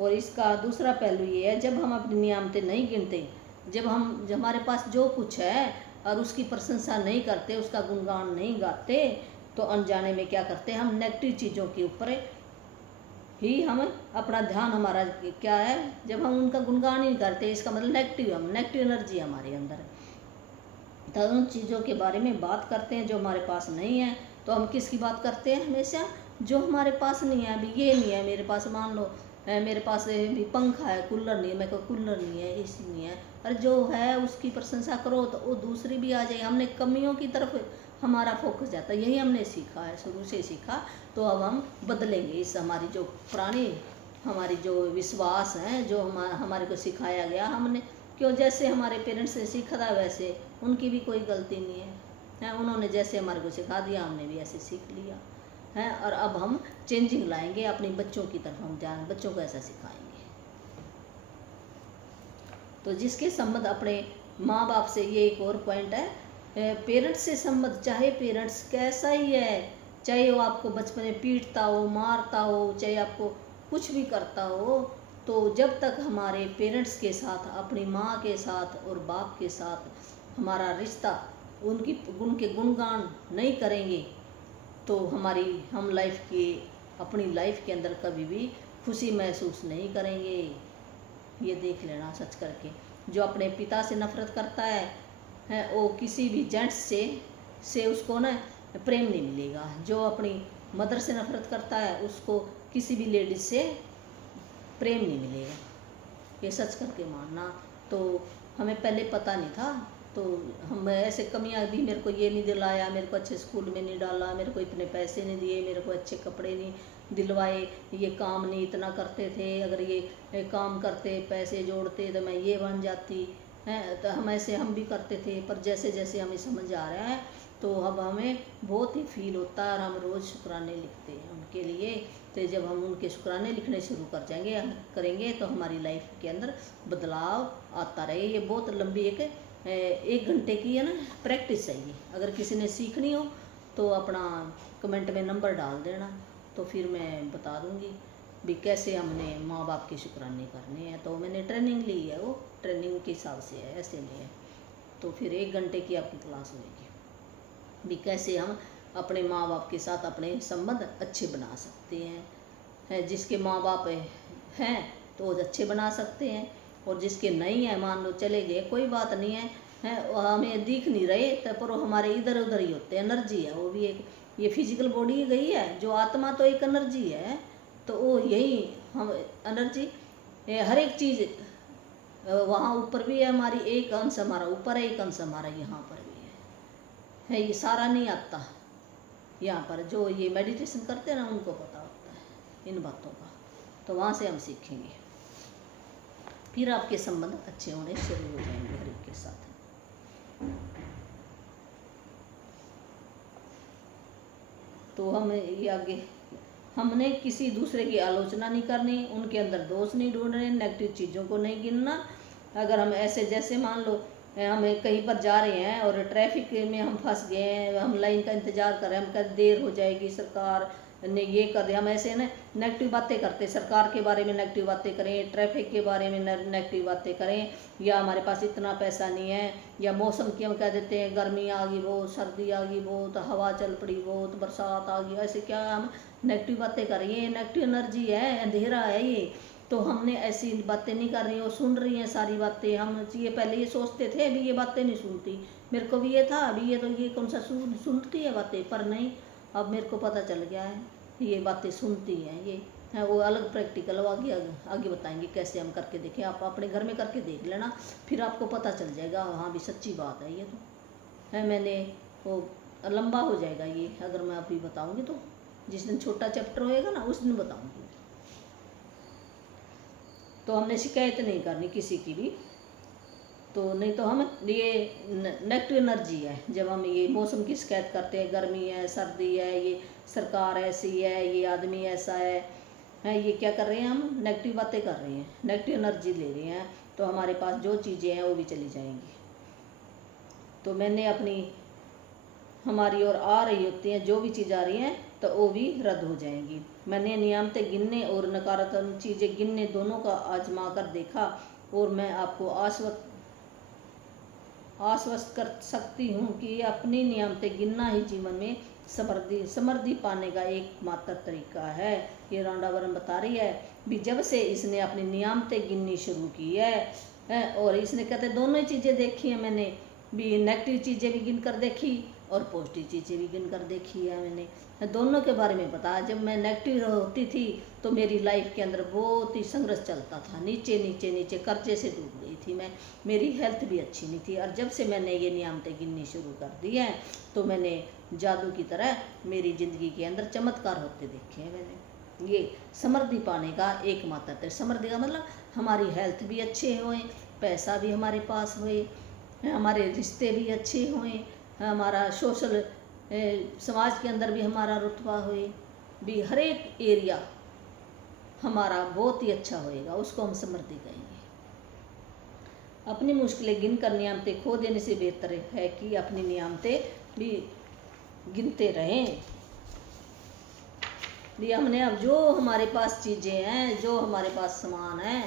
और इसका दूसरा पहलू ये है, जब हम अपनी नियामतें नहीं गिनते, जब हमारे पास जो कुछ है और उसकी प्रशंसा नहीं करते, उसका गुणगान नहीं गाते, तो अनजाने में क्या करते हैं हम, नेगेटिव चीज़ों के ऊपर ही हम अपना ध्यान, हमारा क्या है, जब हम उनका गुणगान ही नहीं करते, इसका मतलब नेगेटिव एनर्जी हमारे अंदर है। तो उन चीज़ों के बारे में बात करते हैं जो हमारे पास नहीं है। तो हम किसकी बात करते हैं हमेशा, जो हमारे पास नहीं है। अभी ये नहीं है मेरे पास, मान लो मेरे पास भी पंखा है, कूलर नहीं है, मेरे को कूलर नहीं है, एसी नहीं है, और जो है उसकी प्रशंसा करो तो वो दूसरी भी आ जाए। हमने कमियों की तरफ हमारा फोकस जाता है, यही हमने सीखा है, शुरू से सीखा। तो अब हम बदलेंगे इस हमारी जो पुरानी हमारी जो विश्वास है, जो हमारे को सिखाया गया, हमने क्यों जैसे हमारे पेरेंट्स ने सीखा था वैसे उनकी भी कोई गलती नहीं है, उन्होंने जैसे हमारे को सिखा दिया हमने भी ऐसे सीख लिया है। और अब हम चेंजिंग लाएंगे अपने बच्चों की तरफ, हम ध्यान बच्चों को ऐसा सिखाएंगे। तो जिसके संबंध अपने माँ बाप से, ये एक और पॉइंट है, पेरेंट्स से संबंध, चाहे पेरेंट्स कैसा ही है, चाहे वो आपको बचपन में पीटता हो, मारता हो, चाहे आपको कुछ भी करता हो, तो जब तक हमारे पेरेंट्स के साथ, अपनी माँ के साथ और बाप के साथ हमारा रिश्ता, उनके गुणगान नहीं करेंगे, तो हम लाइफ की, अपनी लाइफ के अंदर कभी भी खुशी महसूस नहीं करेंगे। ये देख लेना सच करके। जो अपने पिता से नफरत करता है वो किसी भी जेंट्स से उसको ना प्रेम नहीं मिलेगा। जो अपनी मदर से नफरत करता है उसको किसी भी लेडीज से प्रेम नहीं मिलेगा, ये सच करके मानना। तो हमें पहले पता नहीं था, तो हम ऐसे कमियां भी, मेरे को ये नहीं दिलाया, मेरे को अच्छे स्कूल में नहीं डाला, मेरे को इतने पैसे नहीं दिए, मेरे को अच्छे कपड़े नहीं दिलवाए, ये काम नहीं इतना करते थे, अगर ये काम करते, पैसे जोड़ते तो मैं ये बन जाती है। तो हम भी करते थे, पर जैसे जैसे हमें समझ आ रहा है तो अब हमें बहुत ही फील होता है, और हम रोज़ शुक्राने लिखते हैं उनके लिए। तो जब हम उनके शुक्राने लिखने शुरू करेंगे तो हमारी लाइफ के अंदर बदलाव आता रहे। ये बहुत लंबी एक घंटे की है ना प्रैक्टिस चाहिए। अगर किसी ने सीखनी हो तो अपना कमेंट में नंबर डाल देना, तो फिर मैं बता दूंगी भी कैसे हमने माँ बाप के शुक्राने करने हैं। तो मैंने ट्रेनिंग ली है, वो ट्रेनिंग के हिसाब से है, ऐसे नहीं है। तो फिर 1 घंटे की आपकी क्लास होगी भी कैसे हम अपने माँ बाप के साथ अपने संबंध अच्छे बना सकते हैं। जिसके माँ बाप हैं तो वो अच्छे बना सकते हैं, और जिसके नहीं है, मान लो चले गए, कोई बात नहीं है, हमें दिख नहीं रहे तो पर हमारे इधर उधर ही होते हैं, एनर्जी है वो भी एक। ये फिजिकल बॉडी गई है, जो आत्मा तो एक एनर्जी है, तो वो यही हम एनर्जी, हर एक चीज़ वहाँ ऊपर भी है हमारी, एक अंश हमारा ऊपर है, एक अंश हमारा यहाँ पर भी है। ये सारा नहीं आता यहाँ पर, जो ये मेडिटेशन करते हैं ना उनको पता होता है इन बातों का। तो वहाँ से हम सीखेंगे, फिर आपके संबंध अच्छे होने शुरू हो जाएंगे हर एक के साथ। तो हम ये आगे हमने किसी दूसरे की आलोचना नहीं करनी, उनके अंदर दोष नहीं ढूंढने, नेगेटिव चीज़ों को नहीं गिनना। अगर हम ऐसे जैसे मान लो हम कहीं पर जा रहे हैं और ट्रैफिक में हम फंस गए हैं, हम लाइन का इंतज़ार कर रहे हैं, हम कहते देर हो जाएगी, सरकार ने ये कर दिया, हम ऐसे ना नेगेटिव बातें करते, सरकार के बारे में नेगेटिव बातें करें, ट्रैफिक के बारे में नेगेटिव बातें करें, या हमारे पास इतना पैसा नहीं है, या मौसम की हम कह देते हैं गर्मी आ गई बहुत, सर्दी आ गई बहुत, हवा चल पड़ी बहुत, बरसात आ गई, ऐसे क्या हम नेगेटिव बातें कर रही हैं, नेगेटिव एनर्जी है, अंधेरा है ये। तो हमने ऐसी बातें नहीं कर रही, वो सुन रही हैं सारी बातें। हम ये पहले ये सोचते थे अभी ये बातें नहीं सुनती, मेरे को भी ये था अभी ये तो ये कौन सा सुनती है बातें, पर नहीं, अब मेरे को पता चल गया है ये बातें सुनती हैं। ये है वो अलग प्रैक्टिकल, वो आगे आगे बताएंगे कैसे हम करके देखें। आप अपने घर में करके देख लेना, फिर आपको पता चल जाएगा हाँ भी सच्ची बात है ये तो है। मैंने वो लंबा हो जाएगा ये अगर मैं अभी बताऊँगी, तो जिस दिन छोटा चैप्टर होएगा ना उस दिन बताऊँगी। तो हमने शिकायत नहीं करनी किसी की भी, तो नहीं तो हम ये नेगेटिव एनर्जी है। जब हम ये मौसम की शिकायत करते हैं, गर्मी है, सर्दी है, ये सरकार ऐसी है, ये आदमी ऐसा है, ये क्या कर रहे हैं, हम नेगेटिव बातें कर रहे हैं, नेगेटिव एनर्जी ले रहे हैं, तो हमारे पास जो चीज़ें हैं वो भी चली जाएंगी। तो मैंने अपनी हमारी ओर आ रही होती हैं जो भी चीज़ आ रही हैं तो वो भी रद्द हो जाएंगी। मैंने नियामतें गिनने और नकारात्मक चीज़ें गिनने दोनों का आजमा कर देखा, और मैं आपको आश्वस्त कर सकती हूँ कि अपनी नियामतें गिनना ही जीवन में समृद्धि पाने का एकमात्र तरीका है। ये रांडावरम बता रही है भी जब से इसने अपनी नियामतें गिननी शुरू की है और इसने कहते दोनों ही चीज़ें देखी हैं मैंने भी, नेगेटिव चीज़ें भी गिन कर देखी और पॉजिटिव चीज़ें भी गिन कर देखी है मैंने, दोनों के बारे में पता। जब मैं नेगेटिव होती थी तो मेरी लाइफ के अंदर बहुत ही संघर्ष चलता था, नीचे नीचे नीचे कर्जे से डूब गई थी मैं, मेरी हेल्थ भी अच्छी नहीं थी। और जब से मैंने ये नियामतें गिननी शुरू कर दी हैं तो मैंने जादू की तरह मेरी ज़िंदगी के अंदर चमत्कार होते देखे हैं मैंने। ये समृद्धि पाने का एकमात्र, समृद्धि का मतलब हमारी हेल्थ भी अच्छे होए, पैसा भी हमारे पास होए, हमारे रिश्ते भी अच्छे होए, हमारा सोशल समाज के अंदर भी हमारा रुतबा होए भी, हर एक एरिया हमारा बहुत ही अच्छा होएगा, उसको हम समृद्धि कहेंगे। अपनी मुश्किलें गिन कर नियामतें खो देने से बेहतर है कि अपनी नियामतें भी गिनते रहें। भी हमने अब जो हमारे पास चीज़ें हैं, जो हमारे पास सामान है,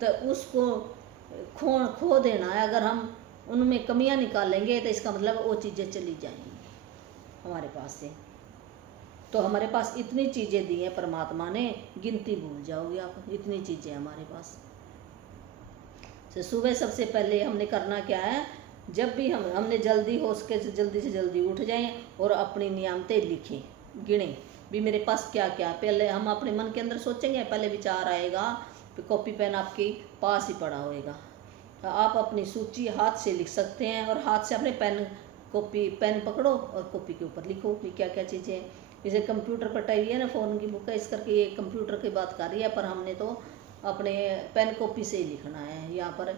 तो उसको खो देना है। अगर हम उनमें कमियां निकालेंगे तो इसका मतलब वो चीज़ें चली जाएंगी हमारे पास से। तो हमारे पास इतनी चीज़ें दी हैं परमात्मा ने, गिनती भूल जाओगे आप, इतनी चीज़ें हमारे पास। तो सुबह सबसे पहले हमने करना क्या है, जब भी हमने जल्दी हो सके जल्दी से जल्दी उठ जाएं और अपनी नियामतें लिखें, गिनें भी मेरे पास क्या क्या। पहले हम अपने मन के अंदर सोचेंगे, पहले विचार आएगा, कॉपी पेन आपके पास ही पड़ा होएगा। आप अपनी सूची हाथ से लिख सकते हैं, और हाथ से अपने पेन पकड़ो और कॉपी के ऊपर लिखो कि क्या क्या चीज़ें। जैसे कंप्यूटर पर टाइप है ना, फ़ोन की बुक है, इस करके ये कंप्यूटर की बात कर रही है, पर हमने तो अपने पेन कॉपी से ही लिखना है यहाँ पर।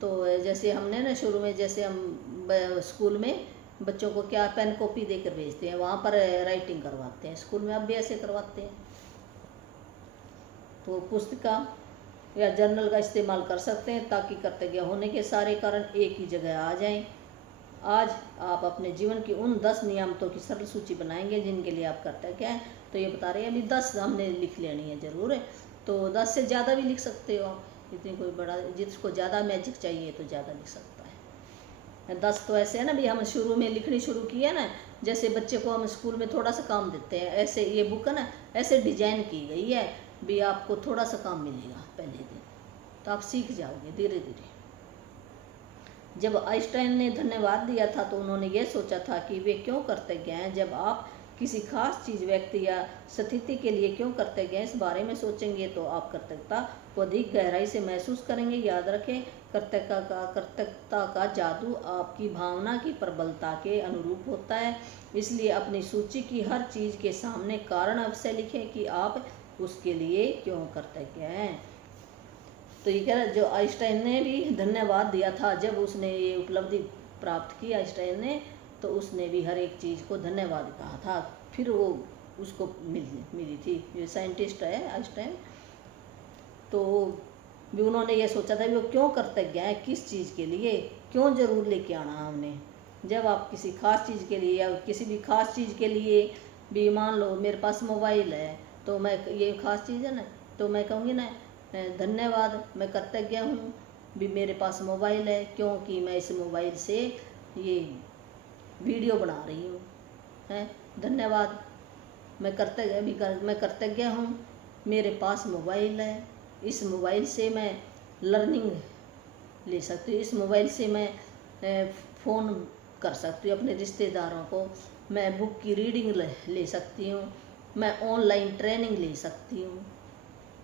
तो जैसे हमने ना शुरू में, जैसे हम स्कूल में बच्चों को क्या पेन कॉपी देकर भेजते हैं, वहाँ पर राइटिंग करवाते हैं, स्कूल में अब भी ऐसे करवाते हैं। तो पुस्तिका या जर्नल का इस्तेमाल कर सकते हैं ताकि कर्तव्य होने के सारे कारण एक ही जगह आ जाएं। आज आप अपने जीवन की उन 10 नियामतों की सरल सूची बनाएंगे जिनके लिए आप कर्तव्य हैं। तो ये बता रहे हैं अभी 10 हमने लिख लेनी है ज़रूर है, तो 10 से ज़्यादा भी लिख सकते हो आप, इतनी कोई बड़ा, जिसको ज़्यादा मैजिक चाहिए तो ज़्यादा लिख सकता है। 10 तो ऐसे है ना भी, हम शुरू में लिखनी शुरू की है ना, जैसे बच्चे को हम स्कूल में थोड़ा सा काम देते हैं, ऐसे ये बुक है ना ऐसे डिजाइन की गई है भी, आपको थोड़ा सा काम मिलेगा पहले दिन, तो आप सीख जाओगे धीरे धीरे। जब आइंस्टाइन ने धन्यवाद दिया था तो उन्होंने ये सोचा था कि वे क्यों कृतज्ञ हैं। जब आप किसी खास चीज़, व्यक्ति या स्थिति के लिए क्यों कृतज्ञ हैं, इस बारे में सोचेंगे तो आप कृतज्ञता को अधिक गहराई से महसूस करेंगे। याद रखें, कृतज्ञता का जादू आपकी भावना की प्रबलता के अनुरूप होता है। इसलिए अपनी सूची की हर चीज़ के सामने कारण अवश्य लिखें कि आप उसके लिए क्यों कृतज्ञ हैं। तो ये कह रहा है, जो आइंस्टाइन ने भी धन्यवाद दिया था जब उसने ये उपलब्धि प्राप्त की आइंस्टाइन ने, तो उसने भी हर एक चीज़ को धन्यवाद कहा था। फिर वो उसको मिली थी, ये साइंटिस्ट है इस टाइम। तो भी उन्होंने ये सोचा था भी वो क्यों कृतज्ञ है, किस चीज़ के लिए, क्यों ज़रूर लेके आना हमने। जब आप किसी खास चीज़ के लिए या किसी भी खास चीज़ के लिए भी, मान लो मेरे पास मोबाइल है तो मैं, ये खास चीज़ है ना, तो मैं कहूँगी ना धन्यवाद, मैं कृतज्ञ हूँ भी मेरे पास मोबाइल है, क्योंकि मैं इस मोबाइल से ये वीडियो बना रही हूँ, है धन्यवाद। मैं कृतज्ञ हूँ मेरे पास मोबाइल है, इस मोबाइल से मैं लर्निंग ले सकती हूँ, इस मोबाइल से मैं फ़ोन कर सकती हूँ अपने रिश्तेदारों को, मैं बुक की रीडिंग ले सकती हूँ, मैं ऑनलाइन ट्रेनिंग ले सकती हूँ,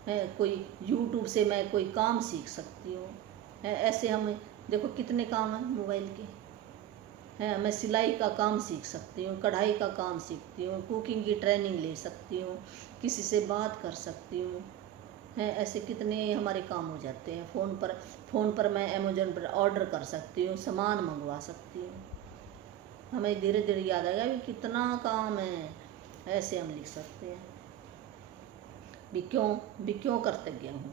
कोई यूट्यूब से मैं कोई काम सीख सकती हूँ। ऐसे हम देखो कितने काम हैं मोबाइल के, हैं मैं सिलाई का काम सीख सकती हूँ, कढ़ाई का काम सीखती हूँ, कुकिंग की ट्रेनिंग ले सकती हूँ, किसी से बात कर सकती हूँ, हैं ऐसे कितने हमारे काम हो जाते हैं। फ़ोन पर मैं अमेज़न पर ऑर्डर कर सकती हूँ, सामान मंगवा सकती हूँ। हमें धीरे धीरे याद आएगा भी कितना काम है, ऐसे हम लिख सकते हैं भी क्यों कृतज्ञ हूँ।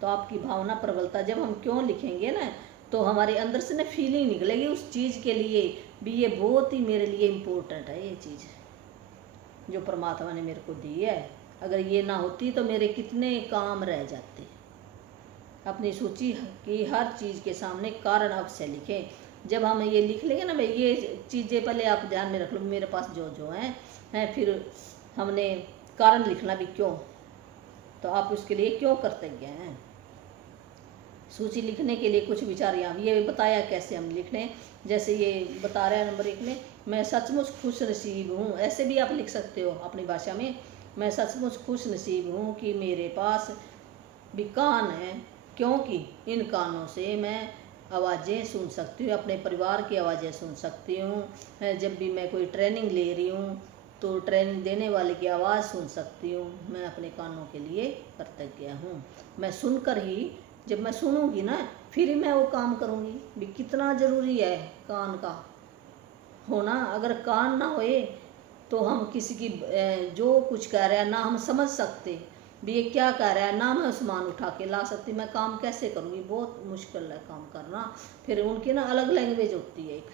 तो आपकी भावना प्रबलता, जब हम क्यों लिखेंगे ना, तो हमारे अंदर से ना फीलिंग निकलेगी उस चीज़ के लिए भी, ये बहुत ही मेरे लिए इम्पोर्टेंट है, ये चीज़ जो परमात्मा ने मेरे को दी है। अगर ये ना होती तो मेरे कितने काम रह जाते। अपनी सूची की हर चीज़ के सामने कारण अवश्य लिखें। जब हम ये लिख लेंगे ना भाई, ये चीज़ें पहले आप ध्यान में रख लो मेरे पास जो हैं फिर हमने कारण लिखना भी क्यों, तो आप उसके लिए क्यों कृतज्ञ हैं। सूची लिखने के लिए कुछ विचार यहाँ ये बताया कैसे हम लिखने, जैसे ये बता रहे हैं नंबर 1 में, मैं सचमुच खुश नसीब हूँ, ऐसे भी आप लिख सकते हो अपनी भाषा में। मैं सचमुच खुश नसीब हूँ कि मेरे पास भी कान है, क्योंकि इन कानों से मैं आवाज़ें सुन सकती हूँ, अपने परिवार की आवाज़ें सुन सकती हूँ। जब भी मैं कोई ट्रेनिंग ले रही हूँ तो ट्रेनिंग देने वाले की आवाज़ सुन सकती हूँ। मैं अपने कानों के लिए कृतज्ञ हूँ। मैं सुनकर ही, जब मैं सुनूंगी ना फिर मैं वो काम करूँगी भी। कितना ज़रूरी है कान का होना। अगर कान ना होए तो हम किसी की जो कुछ कह रहा है ना हम समझ सकते भी, ये क्या कह रहा है, ना मैं सामान उठा के ला सकती, मैं काम कैसे करूँगी, बहुत मुश्किल है काम करना। फिर उनकी ना अलग लैंग्वेज होती है एक,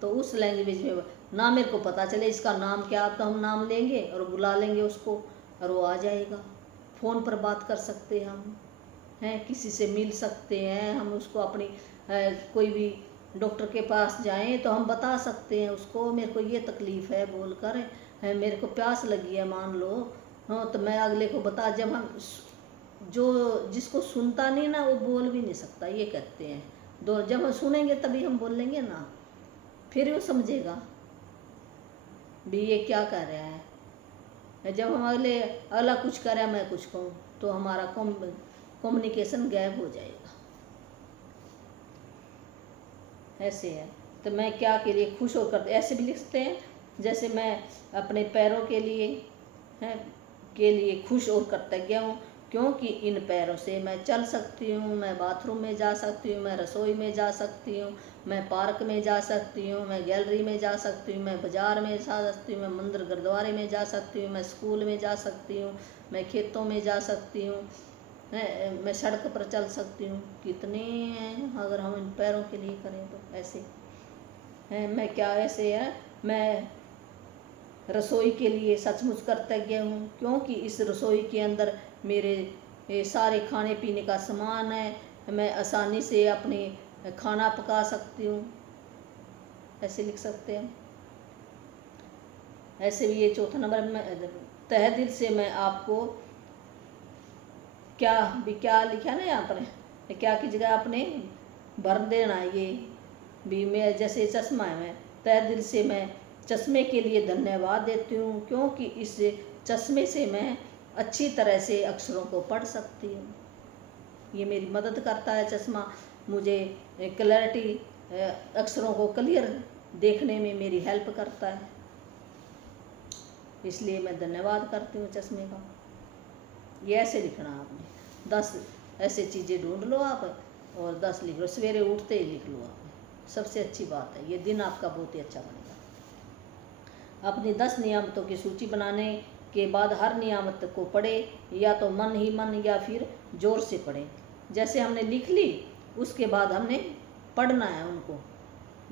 तो उस लैंग्वेज में ना मेरे को पता चले इसका नाम क्या, तो हम नाम लेंगे और बुला लेंगे उसको और वो आ जाएगा। फ़ोन पर बात कर सकते हैं हम, हैं किसी से मिल सकते हैं हम, उसको अपनी कोई भी डॉक्टर के पास जाएं तो हम बता सकते हैं उसको, मेरे को ये तकलीफ़ है बोलकर, मेरे को प्यास लगी है मान लो, हाँ तो मैं अगले को बता। जब हम जो जिसको सुनता नहीं ना वो बोल भी नहीं सकता, ये कहते हैं दो, जब हम सुनेंगे तभी हम बोलेंगे ना, फिर वो समझेगा भी ये क्या कर रहा है। जब हम अगला कुछ कह रहा है मैं कुछ कहूँ तो हमारा कम्युनिकेशन गैप हो जाएगा। ऐसे है तो मैं क्या के लिए खुश होकर, ऐसे भी लिखते हैं जैसे मैं अपने पैरों के लिए खुश और कृतज्ञ हूँ, क्योंकि इन पैरों से मैं चल सकती हूँ, मैं बाथरूम में जा सकती हूँ, मैं रसोई में जा सकती हूँ, मैं पार्क में जा सकती हूँ, मैं गैलरी में जा सकती हूँ, मैं बाज़ार में जा सकती हूँ, मैं मंदिर गुरुद्वारे में जा सकती हूँ, मैं स्कूल में जा सकती हूँ, मैं खेतों में जा सकती हूँ, मैं सड़क पर चल सकती हूँ। कितने हैं अगर हम इन पैरों के लिए करें तो। ऐसे हैं मैं क्या, ऐसे है मैं रसोई के लिए सचमुच कृतज्ञ हूँ, क्योंकि इस रसोई के अंदर मेरे सारे खाने पीने का सामान है, मैं आसानी से अपने खाना पका सकती हूँ। ऐसे लिख सकते हैं। ऐसे भी ये चौथा नंबर में तहे दिल से मैं आपको क्या लिखा ना यहाँ पर, क्या की जगह आपने भर देना। ये भी मैं जैसे चश्मा है, मैं तहे दिल से मैं चश्मे के लिए धन्यवाद देती हूँ, क्योंकि इस चश्मे से मैं अच्छी तरह से अक्षरों को पढ़ सकती हूँ। ये मेरी मदद करता है चश्मा, मुझे क्लैरिटी अक्षरों को क्लियर देखने में मेरी हेल्प करता है, इसलिए मैं धन्यवाद करती हूँ चश्मे का। ये ऐसे लिखना आपने 10 ऐसे चीज़ें ढूंढ लो आप और 10 लिख लो, सवेरे उठते ही लिख लो आप, सबसे अच्छी बात है, ये दिन आपका बहुत ही अच्छा बनेगा। अपनी 10 नियामतों की सूची बनाने के बाद हर नियामत को पढ़े, या तो मन ही मन या फिर जोर से पढ़े। जैसे हमने लिख ली, उसके बाद हमने पढ़ना है उनको।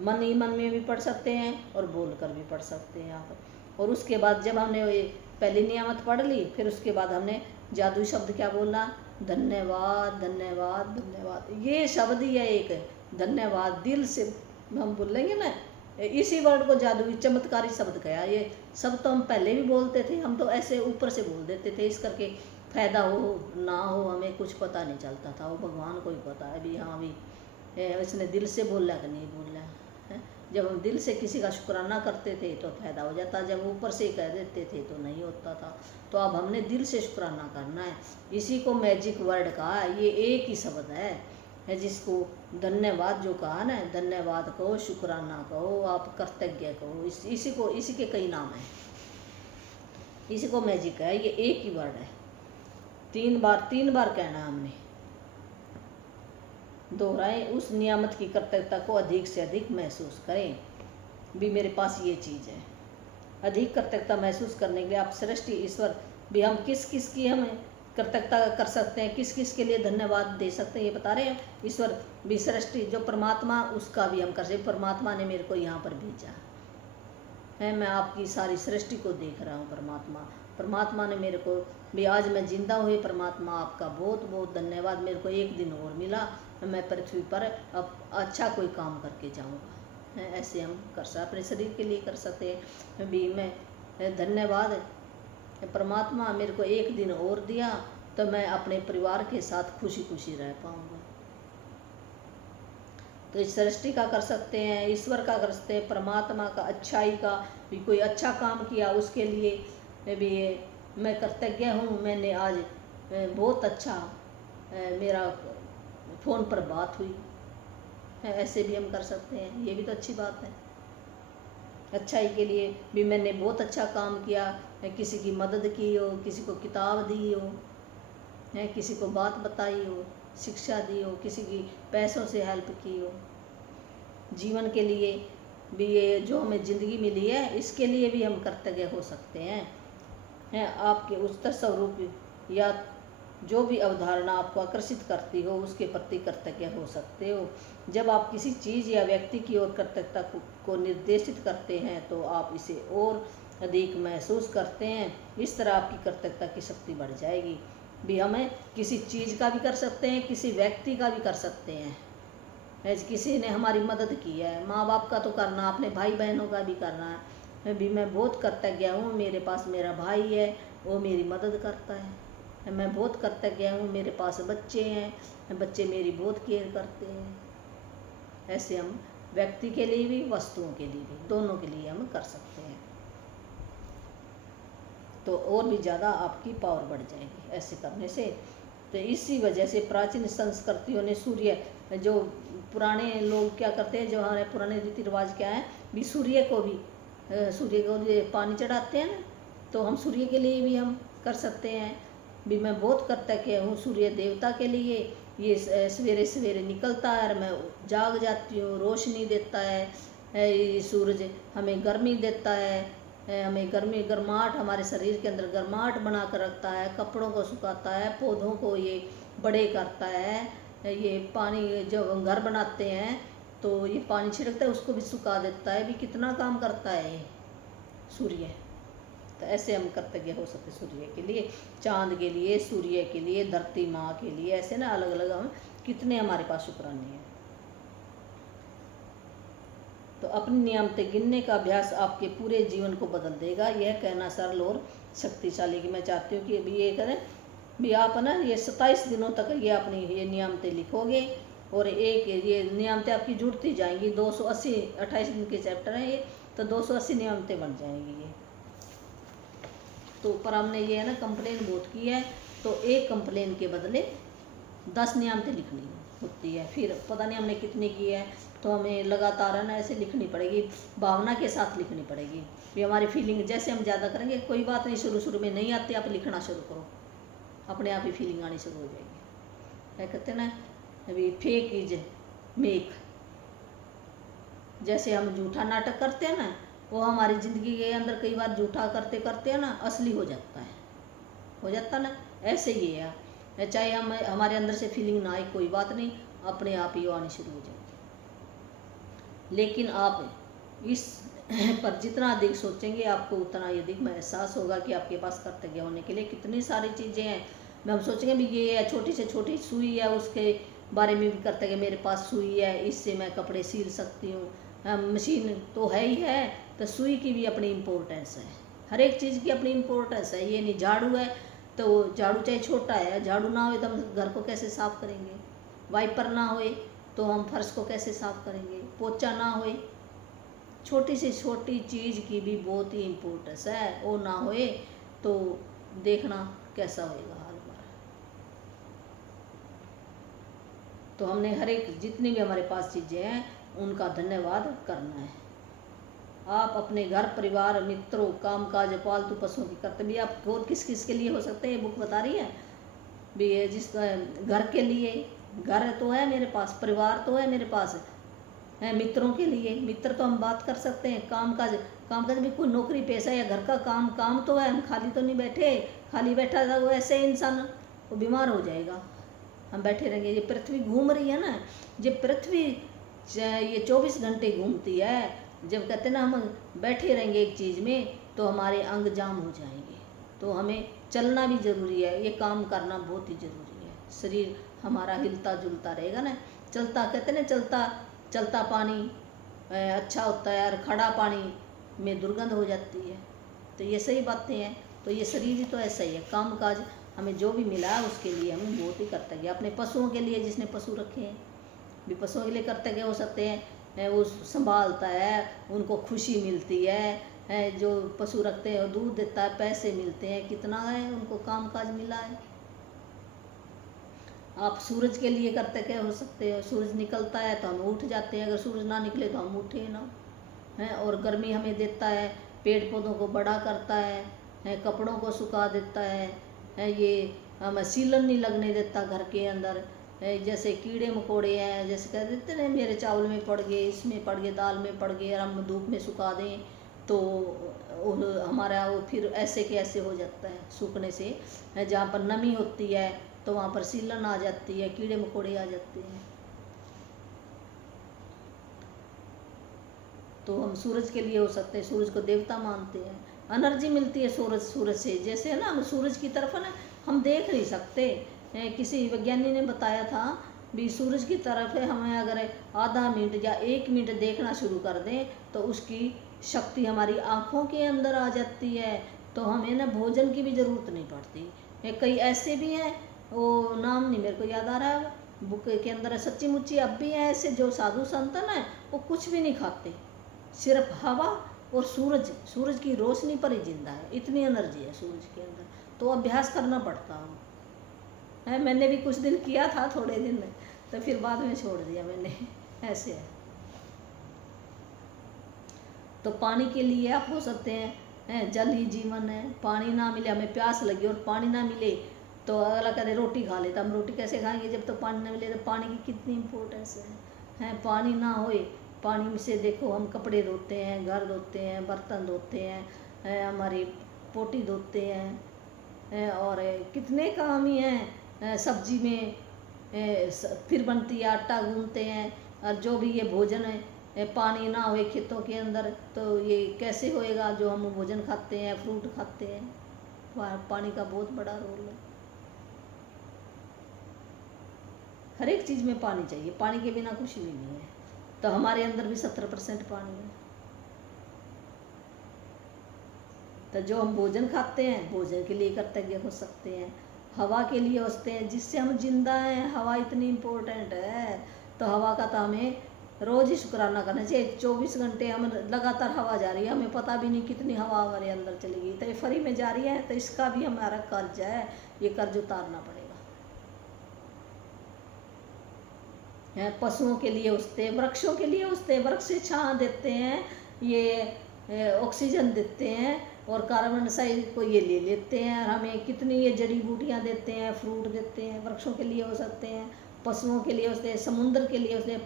मन ही मन में भी पढ़ सकते हैं और बोल कर भी पढ़ सकते हैं आप। और उसके बाद जब हमने पहली नियामत पढ़ ली, फिर उसके बाद हमने जादुई शब्द क्या बोलना, धन्यवाद धन्यवाद धन्यवाद। ये शब्द ही है एक धन्यवाद, दिल से हम बोलेंगे ना, इसी वर्ड को जादुई चमत्कारी शब्द कहा। ये शब्द तो हम पहले भी बोलते थे, हम तो ऐसे ऊपर से बोल देते थे, इस करके फायदा हो ना हो हमें कुछ पता नहीं चलता था। वो भगवान को ही पता है भी, हाँ भी इसने दिल से बोला कि नहीं बोला है। जब हम दिल से किसी का शुक्राना करते थे तो फायदा हो जाता, जब ऊपर से कह देते थे तो नहीं होता था। तो अब हमने दिल से शुक्राना करना है। इसी को मैजिक वर्ड कहा, ये एक ही शब्द है जिसको धन्यवाद जो कहा ना, धन्यवाद कहो, शुक्राना कहो, आप कृतज्ञ कहो, इसी के कई नाम हैं। इसी को मैजिक है, ये एक ही वर्ड है। 3 बार कहना हमने, दोहराएं। उस नियामत की कृतज्ञता को अधिक से अधिक महसूस करें भी मेरे पास ये चीज़ है। अधिक कृतज्ञता महसूस करने के लिए आप सृष्टि ईश्वर भी, हम किस किस की हम कृतज्ञता कर सकते हैं, किस किस के लिए धन्यवाद दे सकते हैं, ये बता रहे हैं। ईश्वर भी सृष्टि जो परमात्मा, उसका भी हम कर सकते। परमात्मा ने मेरे को यहाँ पर भेजा है, मैं आपकी सारी सृष्टि को देख रहा हूँ। परमात्मा ने मेरे को भी, आज मैं जिंदा हुए, परमात्मा आपका बहुत बहुत धन्यवाद। मेरे को एक दिन और मिला, मैं पृथ्वी पर अब अच्छा कोई काम करके जाऊँगा। ऐसे हम कर सकते, अपने शरीर के लिए कर सकते हैं भी। मैं धन्यवाद परमात्मा, मेरे को एक दिन और दिया तो मैं अपने परिवार के साथ खुशी खुशी रह पाऊँगा। तो इस सृष्टि का कर सकते हैं, ईश्वर का कर सकते हैं, परमात्मा का, अच्छाई का भी। कोई अच्छा काम किया उसके लिए भी मैं कृतज्ञ हूँ। मैंने आज बहुत अच्छा मेरा फ़ोन पर बात हुई है, ऐसे भी हम कर सकते हैं। ये भी तो अच्छी बात है। अच्छाई के लिए भी मैंने बहुत अच्छा काम किया, किसी की मदद की हो, किसी को किताब दी हो, किसी को बात बताई हो, शिक्षा दी हो, किसी की पैसों से हेल्प की हो। जीवन के लिए भी, ये जो हमें ज़िंदगी मिली है, इसके लिए भी हम कृतज्ञ हो सकते हैं। आपके उच्चतर स्वरूप या जो भी अवधारणा आपको आकर्षित करती हो, उसके प्रति कृतज्ञ हो सकते हो। जब आप किसी चीज़ या व्यक्ति की ओर कृतज्ञता को निर्देशित करते हैं तो आप इसे और अधिक महसूस करते हैं। इस तरह आपकी कृतज्ञता की शक्ति बढ़ जाएगी भी। हमें किसी चीज़ का भी कर सकते हैं, किसी व्यक्ति का भी कर सकते हैं। किसी ने हमारी मदद की है, माँ बाप का तो करना, अपने भाई बहनों का भी करना है भी। मैं बहुत कृतज्ञ हूँ, मेरे पास मेरा भाई है, वो मेरी मदद करता है। मैं बहुत कृतज्ञ हूँ, मेरे पास बच्चे हैं, बच्चे मेरी बहुत केयर करते हैं। ऐसे हम व्यक्ति के लिए भी, वस्तुओं के लिए भी, दोनों के लिए हम कर सकते हैं। तो और भी ज़्यादा आपकी पावर बढ़ जाएगी ऐसे करने से। तो इसी वजह से प्राचीन संस्कृतियों ने सूर्य, जो पुराने लोग क्या करते हैं, जो हमारे पुराने रीति रिवाज क्या है भी, सूर्य को पानी चढ़ाते हैं ना, तो हम सूर्य के लिए भी हम कर सकते हैं भी। मैं बहुत कृतज्ञ हूँ सूर्य देवता के लिए। ये सवेरे सवेरे निकलता है और मैं जाग जाती हूँ, रोशनी देता है। ये सूरज हमें गर्मी देता है, हमें गर्माहट, हमारे शरीर के अंदर गर्माहट बना कर रखता है, कपड़ों को सुखाता है, पौधों को ये बड़े करता है। ये पानी जब हम घर बनाते हैं तो ये पानी छिड़कता है, उसको भी सुखा देता है भी। कितना काम करता है ये सूर्य। तो ऐसे हम कृतज्ञ हो सकते सूर्य के लिए, चांद के लिए, सूर्य के लिए, धरती माँ के लिए। ऐसे ना अलग अलग हम कितने हमारे पास शुक्राने हैं। तो अपनी नियामतें गिनने का अभ्यास आपके पूरे जीवन को बदल देगा। यह कहना सरल और शक्तिशाली कि मैं चाहती हूँ कि अभी ये करें भी। आप ना ये 27 दिनों तक ये अपनी ये नियामतें लिखोगे और एक ये नियामतें आपकी जुड़ती जाएंगी। 280 28 दिन के चैप्टर हैं ये, तो 280 नियामतें बन जाएंगी ये। तो ऊपर हमने ये है ना कंप्लेन बहुत की है, तो एक कंप्लेन के बदले 10 नियामतें लिखनी होती है। फिर पता नहीं हमने कितनी की है, तो हमें लगातार है ना ऐसे लिखनी पड़ेगी, भावना के साथ लिखनी पड़ेगी भी। हमारी फीलिंग जैसे हम ज़्यादा करेंगे, कोई बात नहीं, शुरू में नहीं आती, आप लिखना शुरू करो, अपने आप ही फीलिंग आनी शुरू हो जाएगी। क्या कहते हैं ना अभी, फेक इज मेक। जैसे हम झूठा नाटक करते हैं ना, वो हमारी ज़िंदगी के अंदर कई बार झूठा करते करते है ना असली हो जाता है, हो जाता ना। ऐसे ही है, चाहे हम हमारे अंदर से फीलिंग ना आए कोई बात नहीं, अपने आप ही आनी शुरू हो जाएगी। लेकिन आप इस पर जितना अधिक सोचेंगे आपको उतना ही अधिक में एहसास होगा कि आपके पास कर्तव्य होने के लिए कितनी सारी चीज़ें हैं। मैं हम सोचेंगे भी ये है, छोटी से छोटी सुई है, उसके बारे में भी कर्तव्य, मेरे पास सुई है, इससे मैं कपड़े सिल सकती हूँ। मशीन तो है ही है, तो सुई की भी अपनी इम्पोर्टेंस है, हर एक चीज़ की अपनी इम्पोर्टेंस है। ये नहीं झाड़ू है तो झाड़ू चाहे छोटा है, झाड़ू ना हो तो हम घर को कैसे साफ़ करेंगे, वाइपर ना होए तो हम फर्श को कैसे साफ़ करेंगे, पोछा ना होए, छोटी से छोटी चीज़ की भी बहुत ही इम्पोर्टेंस है। वो ना होए तो देखना कैसा होएगा हाल हमारा। तो हमने हर एक जितनी भी हमारे पास चीज़ें हैं उनका धन्यवाद करना है। आप अपने घर परिवार मित्रों कामकाज पालतू पशुओं की कर्तव्य आप और किस किस के लिए हो सकते हैं, ये बुक बता रही है भी। ये जिस घर के लिए, घर तो है मेरे पास, परिवार तो है मेरे पास है, मित्रों के लिए, मित्र तो हम बात कर सकते हैं, कामकाज, कामकाज भी कोई नौकरी पेशा या घर का काम तो है, हम खाली तो नहीं बैठे। खाली बैठा था वो ऐसे इंसान वो बीमार हो जाएगा, हम बैठे रहेंगे। ये पृथ्वी घूम रही है ना, ये पृथ्वी ये 24 घंटे घूमती है। जब कहते हैं ना हम बैठे रहेंगे एक चीज़ में तो हमारे अंग जाम हो जाएंगे, तो हमें चलना भी ज़रूरी है, ये काम करना बहुत ही ज़रूरी है। शरीर हमारा हिलता जुलता रहेगा ना, चलता, कहते ना चलता चलता पानी अच्छा होता है और खड़ा पानी में दुर्गंध हो जाती है। तो ये सही बातें हैं। तो ये शरीर भी तो ऐसा ही है, काम काज हमें जो भी मिला है उसके लिए हमें बहुत ही कर्तव्य। अपने पशुओं के लिए, जिसने पशु रखे हैं भी पशुओं के लिए कर्तव्य हो सकते हैं, वो संभालता है, उनको खुशी मिलती है, जो पशु रखते हैं दूध देता है, पैसे मिलते हैं, कितना है उनको काम काज मिला है। आप सूरज के लिए कर्तव्य हो सकते हो, सूरज निकलता है तो हम उठ जाते हैं, अगर सूरज ना निकले तो हम उठे ना हैं। और गर्मी हमें देता है, पेड़ पौधों को बड़ा करता है, कपड़ों को सुखा देता है, ये हमें सीलन नहीं लगने देता घर के अंदर। जैसे कीड़े मकोड़े हैं, जैसे कह देते हैं मेरे चावल में पड़ गए, इसमें पड़ गए, दाल में पड़ गए, और हम धूप में सुखा दें तो हमारा वो फिर ऐसे के ऐसे हो जाता है सूखने से। जहाँ पर नमी होती है तो वहाँ पर सीलन आ जाती है, कीड़े मकोड़े आ जाते हैं। तो हम सूरज के लिए हो सकते हैं, सूरज को देवता मानते हैं, एनर्जी मिलती है सूरज से। जैसे है ना हम सूरज की तरफ है ना हम देख नहीं सकते, किसी वैज्ञानिक ने बताया था भी सूरज की तरफ है, हमें अगर आधा मिनट या 1 मिनट देखना शुरू कर दें तो उसकी शक्ति हमारी आँखों के अंदर आ जाती है, तो हमें ना भोजन की भी ज़रूरत नहीं पड़ती। कई ऐसे भी हैं, वो नाम नहीं मेरे को याद आ रहा है, बुक के अंदर है, सच्ची मुच्ची अब भी हैं ऐसे जो साधु संतन हैं, वो कुछ भी नहीं खाते, सिर्फ हवा और सूरज की रोशनी पर ही जिंदा है, इतनी एनर्जी है सूरज के अंदर। तो अभ्यास करना पड़ता है, मैंने भी कुछ दिन किया था, थोड़े दिन में, तो फिर बाद में छोड़ दिया मैंने। ऐसे है। तो पानी के लिए आप हो सकते हैं, जल ही जीवन है, पानी ना मिले, हमें प्यास लगी और पानी ना मिले तो अगला करे रोटी खा लेता, हम रोटी कैसे खाएंगे जब तक तो पानी ना मिले। तो पानी की कितनी इम्पोर्टेंस है, पानी ना होए, पानी से देखो हम कपड़े धोते हैं, घर धोते हैं, बर्तन धोते हैं, हमारी पोटी धोते हैं, और कितने काम ही हैं, सब्जी में फिर बनती है, आटा गूंथते हैं, और जो भी ये भोजन है, पानी ना होए खेतों के अंदर तो ये कैसे होएगा, जो हम भोजन खाते हैं, फ्रूट खाते हैं, पानी का बहुत बड़ा रोल है। हर एक चीज़ में पानी चाहिए, पानी के बिना कुछ भी नहीं है। तो हमारे अंदर भी 70% पानी है। तो जो हम भोजन खाते हैं, भोजन के लिए कर्तव्य हो सकते हैं, हवा के लिए होते हैं जिससे हम जिंदा हैं, हवा इतनी इम्पोर्टेंट है। तो हवा का तो हमें रोज़ ही शुक्राना करना चाहिए। 24 घंटे हम लगातार हवा जा रही है, हमें पता भी नहीं कितनी हवा हमारे अंदर चलेगी, तो ये फ्री में जा रही है, तो इसका भी हमारा कर्ज है, ये कर्ज उतारना पड़ेगा। पशुओं के लिए उसते, वृक्षों के लिए उसते, वृक्ष से छां देते हैं, ये ऑक्सीजन देते हैं, और कार्बन डाइऑक्साइड को ये ले लेते हैं, और हमें कितनी ये जड़ी बूटियाँ देते हैं, फ्रूट देते हैं, वृक्षों के लिए हो सकते हैं, पशुओं के लिए होते हैं, समुद्र के लिए होते हैं,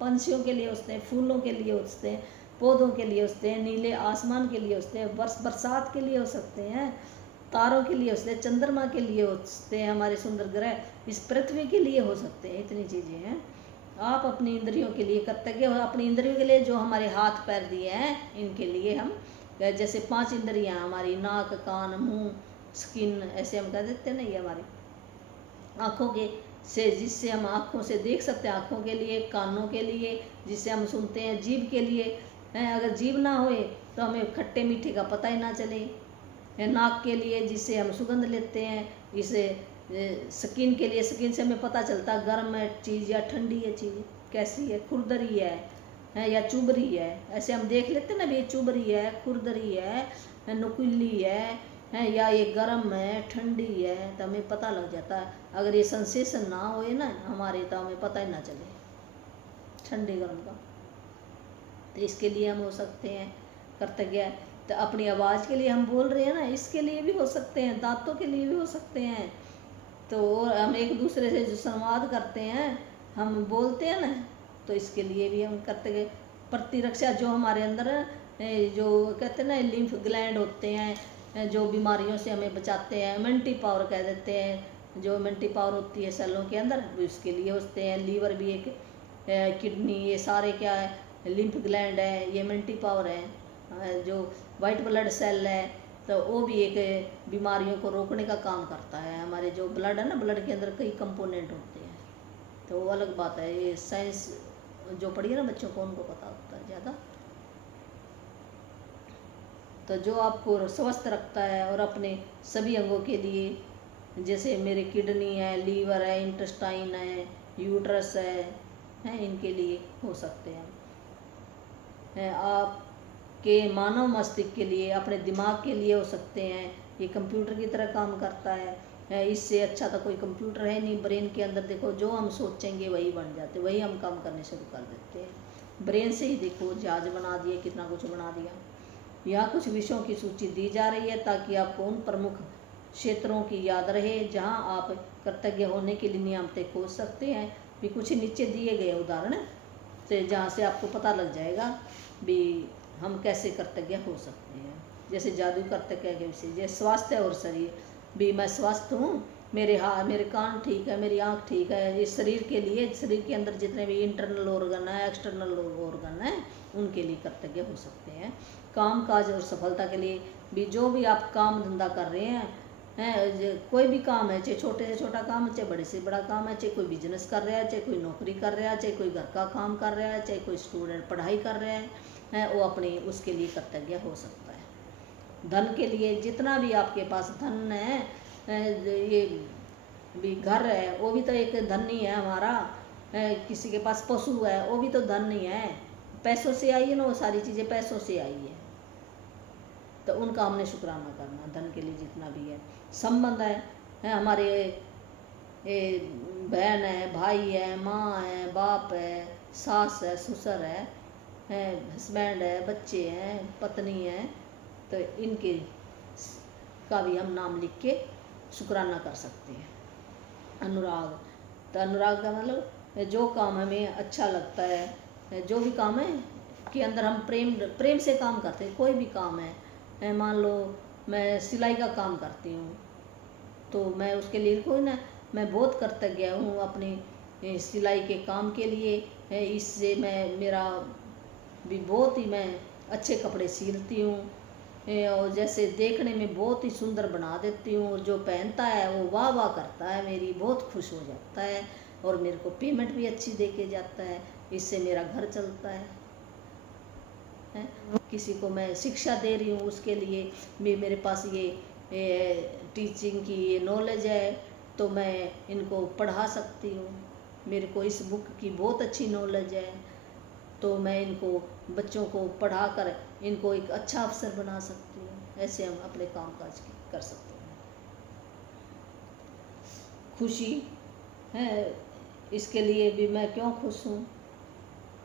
पंछियों के लिए होते हैं, फूलों के लिए होते हैं, पौधों के लिए होते हैं, नीले आसमान के लिए होते हैं, बरसात के लिए हो सकते हैं, तारों के लिए होते हैं, चंद्रमा के लिए होते हैं, हमारे सुंदर ग्रह, इस पृथ्वी के लिए हो सकते हैं। इतनी चीज़ें हैं। आप अपनी इंद्रियों के लिए कृतज्ञ हो, अपनी इंद्रियों के लिए जो हमारे हाथ पैर दिए हैं, इनके लिए हम, जैसे 5 इंद्रियां हमारी, नाक कान मुंह स्किन, ऐसे हम कह देते हैं ना, ये हमारी आँखों के से, जिससे हम आँखों से देख सकते हैं, आँखों के लिए, कानों के लिए जिससे हम सुनते हैं, जीभ के लिए हैं, अगर जीभ ना होए तो हमें खट्टे मीठे का पता ही ना चले, नाक के लिए जिससे हम सुगंध लेते हैं, इसे स्किन के लिए, स्किन से हमें पता चलता है गर्म है चीज़ या ठंडी है चीज़, कैसी है, खुरदरी है या चुभरी है, ऐसे हम देख लेते हैं ना, भी चुभरी है, खुरदरी है, नुकीली है या ये गर्म है ठंडी है, तो हमें पता लग जाता है। अगर ये सेंसेशन ना होए ना हमारे, तो हमें पता ही ना चले ठंडी गर्म का। तो इसके लिए हम हो सकते हैं कृतज्ञ। तो अपनी आवाज़ के लिए हम बोल रहे हैं ना, इसके लिए भी हो सकते हैं, दांतों के लिए भी हो सकते हैं। तो हम एक दूसरे से जो संवाद करते हैं, हम बोलते हैं ना, तो इसके लिए भी हम कृतज्ञ। प्रतिरक्षा जो हमारे अंदर जो कहते हैं ना लिम्फ ग्लैंड होते हैं, जो बीमारियों से हमें बचाते हैं, इम्यूनिटी पावर कह देते हैं, जो इम्यूनिटी पावर होती है सेलों के अंदर, उसके लिए होते हैं। लीवर भी एक, किडनी, ये सारे क्या है, लिम्फ ग्लैंड है, ये इम्यूनिटी पावर है। जो वाइट ब्लड सेल है, तो वो भी एक बीमारियों को रोकने का काम करता है। हमारे जो ब्लड है ना, ब्लड के अंदर कई कंपोनेंट होते हैं, तो वो अलग बात है। ये साइंस जो पढ़ी है ना बच्चों को, उनको पता होता है ज़्यादा। तो जो आपको स्वस्थ रखता है और अपने सभी अंगों के लिए, जैसे मेरे किडनी है, लीवर है, इंटेस्टाइन है, यूट्रस है, इनके लिए हो सकते हैं। आपके मानव मस्तिष्क के लिए, अपने दिमाग के लिए हो सकते हैं। ये कंप्यूटर की तरह काम करता है, इससे अच्छा तो कोई कंप्यूटर है नहीं। ब्रेन के अंदर देखो, जो हम सोचेंगे वही बन जाते, वही हम काम करने शुरू कर देते हैं। ब्रेन से ही देखो जहाज बना दिए, कितना कुछ बना दिया। यहाँ कुछ विषयों की सूची दी जा रही है ताकि आपको उन प्रमुख क्षेत्रों की याद रहे जहाँ आप कृतज्ञ होने के लिए नियमित खोज सकते हैं। भी कुछ नीचे दिए गए उदाहरण से, जहाँ से आपको पता लग जाएगा भी हम कैसे कृतज्ञ हो सकते हैं। जैसे जादू कृतज्ञ के विषय, जैसे स्वास्थ्य और शरीर, भी मैं स्वस्थ हूँ, मेरे मेरे कान ठीक है, मेरी आँख ठीक है। इस शरीर के लिए, शरीर के अंदर जितने भी इंटरनल ऑर्गन है, एक्सटर्नल ऑर्गन है, उनके लिए कृतज्ञ हो सकते हैं। काम काज और सफलता के लिए भी, जो भी आप काम धंधा कर रहे हैं, कोई भी काम है, चाहे छोटे से छोटा काम है, चाहे बड़े से बड़ा काम है, चाहे कोई बिजनेस कर रहा है, चाहे कोई नौकरी कर रहा है, चाहे कोई घर का काम कर रहा है, चाहे कोई स्टूडेंट पढ़ाई कर रहे हैं, वो अपनी उसके लिए कृतज्ञ हो सकता है। धन के लिए, जितना भी आपके पास धन है, ये भी घर है, वो भी तो एक धन ही है हमारा। किसी के पास पशु है, वो भी तो धन ही है, पैसों से आई है ना, वो सारी चीज़ें पैसों से आई है, तो उनका हमने शुक्राना करना। धन के लिए जितना भी है, संबंध है हमारे, बहन है, भाई है, माँ है, बाप है, सास है, ससुर है, हस्बैंड है, बच्चे हैं, पत्नी है, तो इनके का भी हम नाम लिख के शुक्राना कर सकते हैं। अनुराग, तो अनुराग का मतलब जो काम हमें अच्छा लगता है, जो भी काम है के अंदर हम प्रेम से काम करते हैं। कोई भी काम है, मान लो मैं सिलाई का काम करती हूँ, तो मैं उसके लिए कोई ना, मैं बहुत कृतज्ञ हूँ अपनी सिलाई के काम के लिए। इससे मेरा भी बहुत ही, मैं अच्छे कपड़े सिलती हूँ, और जैसे देखने में बहुत ही सुंदर बना देती हूँ, और जो पहनता है वो वाह वाह करता है, मेरी बहुत खुश हो जाता है, और मेरे को पेमेंट भी अच्छी दे के जाता है। इससे मेरा घर चलता है। किसी को मैं शिक्षा दे रही हूँ, उसके लिए भी मेरे पास ये टीचिंग की ये नॉलेज है, तो मैं इनको पढ़ा सकती हूँ। मेरे को इस बुक की बहुत अच्छी नॉलेज है, तो मैं इनको बच्चों को पढ़ा कर इनको एक अच्छा अफसर बना सकती हूँ। ऐसे हम अपने काम काज कर सकते हैं। खुशी है, इसके लिए भी मैं क्यों खुश हूँ।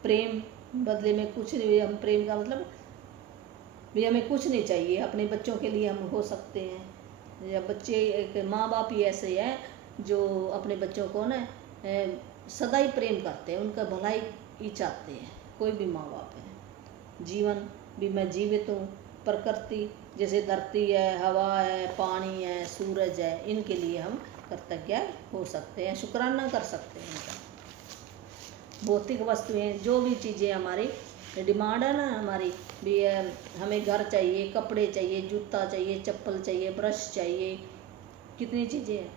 प्रेम, बदले में कुछ नहीं, हम प्रेम का मतलब भी हमें कुछ नहीं चाहिए, अपने बच्चों के लिए हम हो सकते हैं। या बच्चे, एक माँ बाप ही ऐसे हैं जो अपने बच्चों को ना सदा ही प्रेम करते हैं, उनका भलाई ही चाहते हैं, कोई भी माँ बाप है। जीवन भी मैं जीवित हूँ। प्रकृति जैसे धरती है, हवा है, पानी है, सूरज है, इनके लिए हम कृतज्ञ हो सकते हैं, शुक्राना कर सकते हैं इनका। भौतिक वस्तुएं, जो भी चीज़ें हमारी डिमांड है ना, हमारी भी हमें घर चाहिए, कपड़े चाहिए, जूता चाहिए, चप्पल चाहिए, ब्रश चाहिए, कितनी चीज़ें हैं।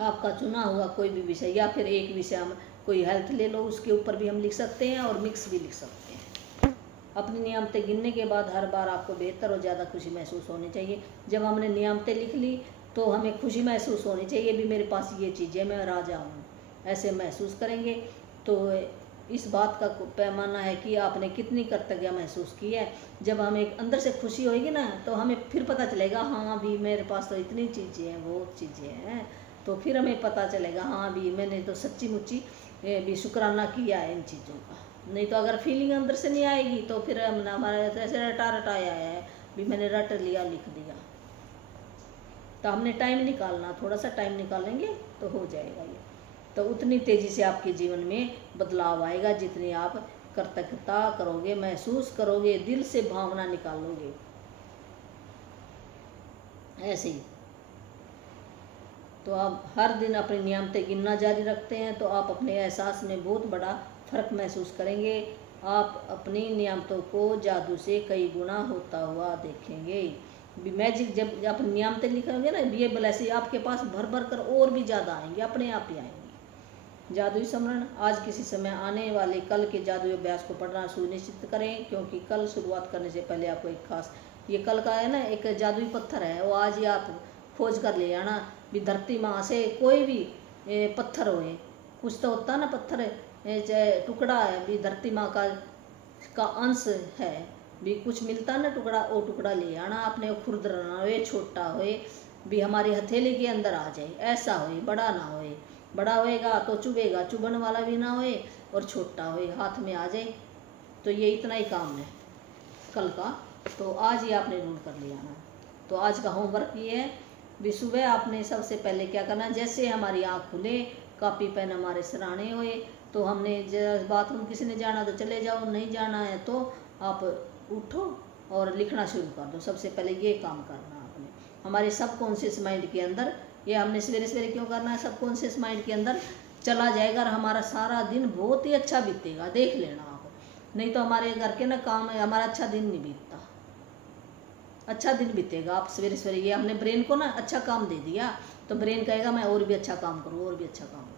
आपका चुना हुआ कोई भी विषय, या फिर एक विषय हम कोई हेल्थ ले लो, उसके ऊपर भी हम लिख सकते हैं और मिक्स भी लिख सकते हैं। अपनी नियामतें गिनने के बाद हर बार आपको बेहतर और ज़्यादा खुशी महसूस होनी चाहिए। जब हमने नियामतें लिख ली तो हमें खुशी महसूस होनी चाहिए, भी मेरे पास ये चीज़ है, मैं राजा हूँ, ऐसे महसूस करेंगे। तो इस बात का पैमाना है कि आपने कितनी कृतज्ञता महसूस की है। जब हमें अंदर से खुशी होगी ना, तो हमें फिर पता चलेगा हाँ भी मेरे पास तो इतनी चीज़ें हैं, बहुत चीज़ें हैं, तो फिर हमें पता चलेगा हाँ भी मैंने तो सच्ची मुच्ची भी शुक्राना किया है इन चीज़ों का। नहीं तो अगर फीलिंग अंदर से नहीं आएगी तो फिर हमारा ऐसे रटा रटाया है, भी मैंने रट लिया, लिख दिया। तो हमने टाइम निकालना, थोड़ा सा टाइम निकालेंगे तो हो जाएगा ये। तो उतनी तेज़ी से आपके जीवन में बदलाव आएगा जितनी आप कृतज्ञता करोगे, महसूस करोगे, दिल से भावना निकालोगे। ऐसे ही तो आप हर दिन अपनी नियामतें गिनना जारी रखते हैं तो आप अपने एहसास में बहुत बड़ा फ़र्क महसूस करेंगे। आप अपनी नियामतों को जादू से कई गुना होता हुआ देखेंगे। मैजिक जब आप नियामतें लिखोगे ना, ये ब्लेसिंग आपके पास भर भर कर और भी ज़्यादा आएंगे, अपने आप ही आएंगे। जादुई स्मरण, आज किसी समय आने वाले कल के जादुई अभ्यास को पढ़ना सुनिश्चित करें, क्योंकि कल शुरुआत करने से पहले आपको एक खास, ये कल का है ना, एक जादुई पत्थर है, वो आज ही आप खोज कर ले आना। भी धरती माँ से कोई भी पत्थर होए, कुछ तो होता ना पत्थर टुकड़ा है, भी धरती माँ का अंश है, भी कुछ मिलता ना टुकड़ा, वो टुकड़ा ले आना आपने। वो खुरदरा होए, छोटा होए, भी हमारी हथेली के अंदर आ जाए, ऐसा होए, बड़ा ना होए। बड़ा होएगा तो चुभेगा, चुभन वाला भी ना होए, और छोटा होए, हाथ में आ जाए। तो ये इतना ही काम है कल का, तो आज ही आपने नोट कर लिया ना। तो आज का होमवर्क ये है, भी सुबह आपने सबसे पहले क्या करना, जैसे हमारी आँख खुले, कॉपी पेन हमारे सराहने हुए, तो हमने बाथरूम किसी ने जाना तो चले जाओ, नहीं जाना है तो आप उठो और लिखना शुरू कर दो। सबसे पहले ये काम करना आपने। हमारे सबकॉन्शियस माइंड के अंदर, ये हमने सवेरे सवेरे क्यों करना है, सबकॉन्शियस माइंड के अंदर चला जाएगा और हमारा सारा दिन बहुत ही अच्छा बीतेगा, देख लेना आप। नहीं तो हमारे घर के ना काम है, हमारा अच्छा दिन नहीं बीतता, अच्छा दिन बीतेगा। आप सवेरे सवेरे ये हमने ब्रेन को ना अच्छा काम दे दिया, तो ब्रेन कहेगा मैं और भी अच्छा काम करूँ, और भी अच्छा काम करूँ।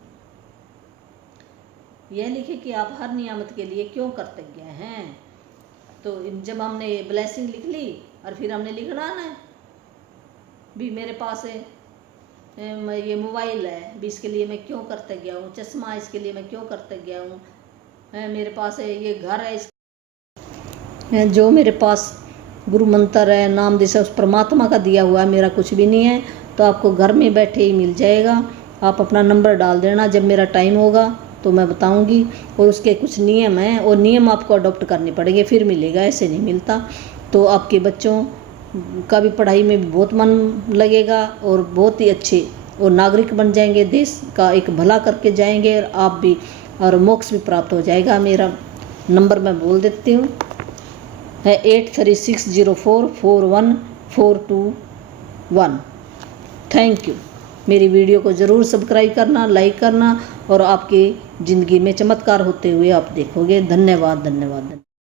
यह लिखे कि आप हर नियामत के लिए क्यों कृतज्ञ हैं। तो जब हमने ब्लेसिंग लिख ली और फिर हमने लिखना ना, भी मेरे पास है ये मोबाइल है, भी इसके लिए मैं क्यों कृतज्ञ हूँ। चश्मा, इसके लिए मैं क्यों कृतज्ञ हूँ। मेरे पास है ये घर है, जो मेरे पास गुरु मंत्र है, नाम दिशा उस परमात्मा का दिया हुआ है, मेरा कुछ भी नहीं है। तो आपको घर में बैठे ही मिल जाएगा। आप अपना नंबर डाल देना, जब मेरा टाइम होगा तो मैं बताऊंगी। और उसके कुछ नियम हैं, और नियम आपको अडॉप्ट करने पड़ेंगे, फिर मिलेगा, ऐसे नहीं मिलता। तो आपके बच्चों का भी पढ़ाई में भी बहुत मन लगेगा और बहुत ही अच्छे और नागरिक बन जाएंगे, देश का एक भला करके जाएंगे, और आप भी, और मोक्ष भी प्राप्त हो जाएगा। मेरा नंबर मैं बोल देती हूँ, है 8360441421। Thank you. मेरी वीडियो को ज़रूर सब्सक्राइब करना, लाइक करना, और आपकी ज़िंदगी में चमत्कार होते हुए आप देखोगे। धन्यवाद, धन्यवाद।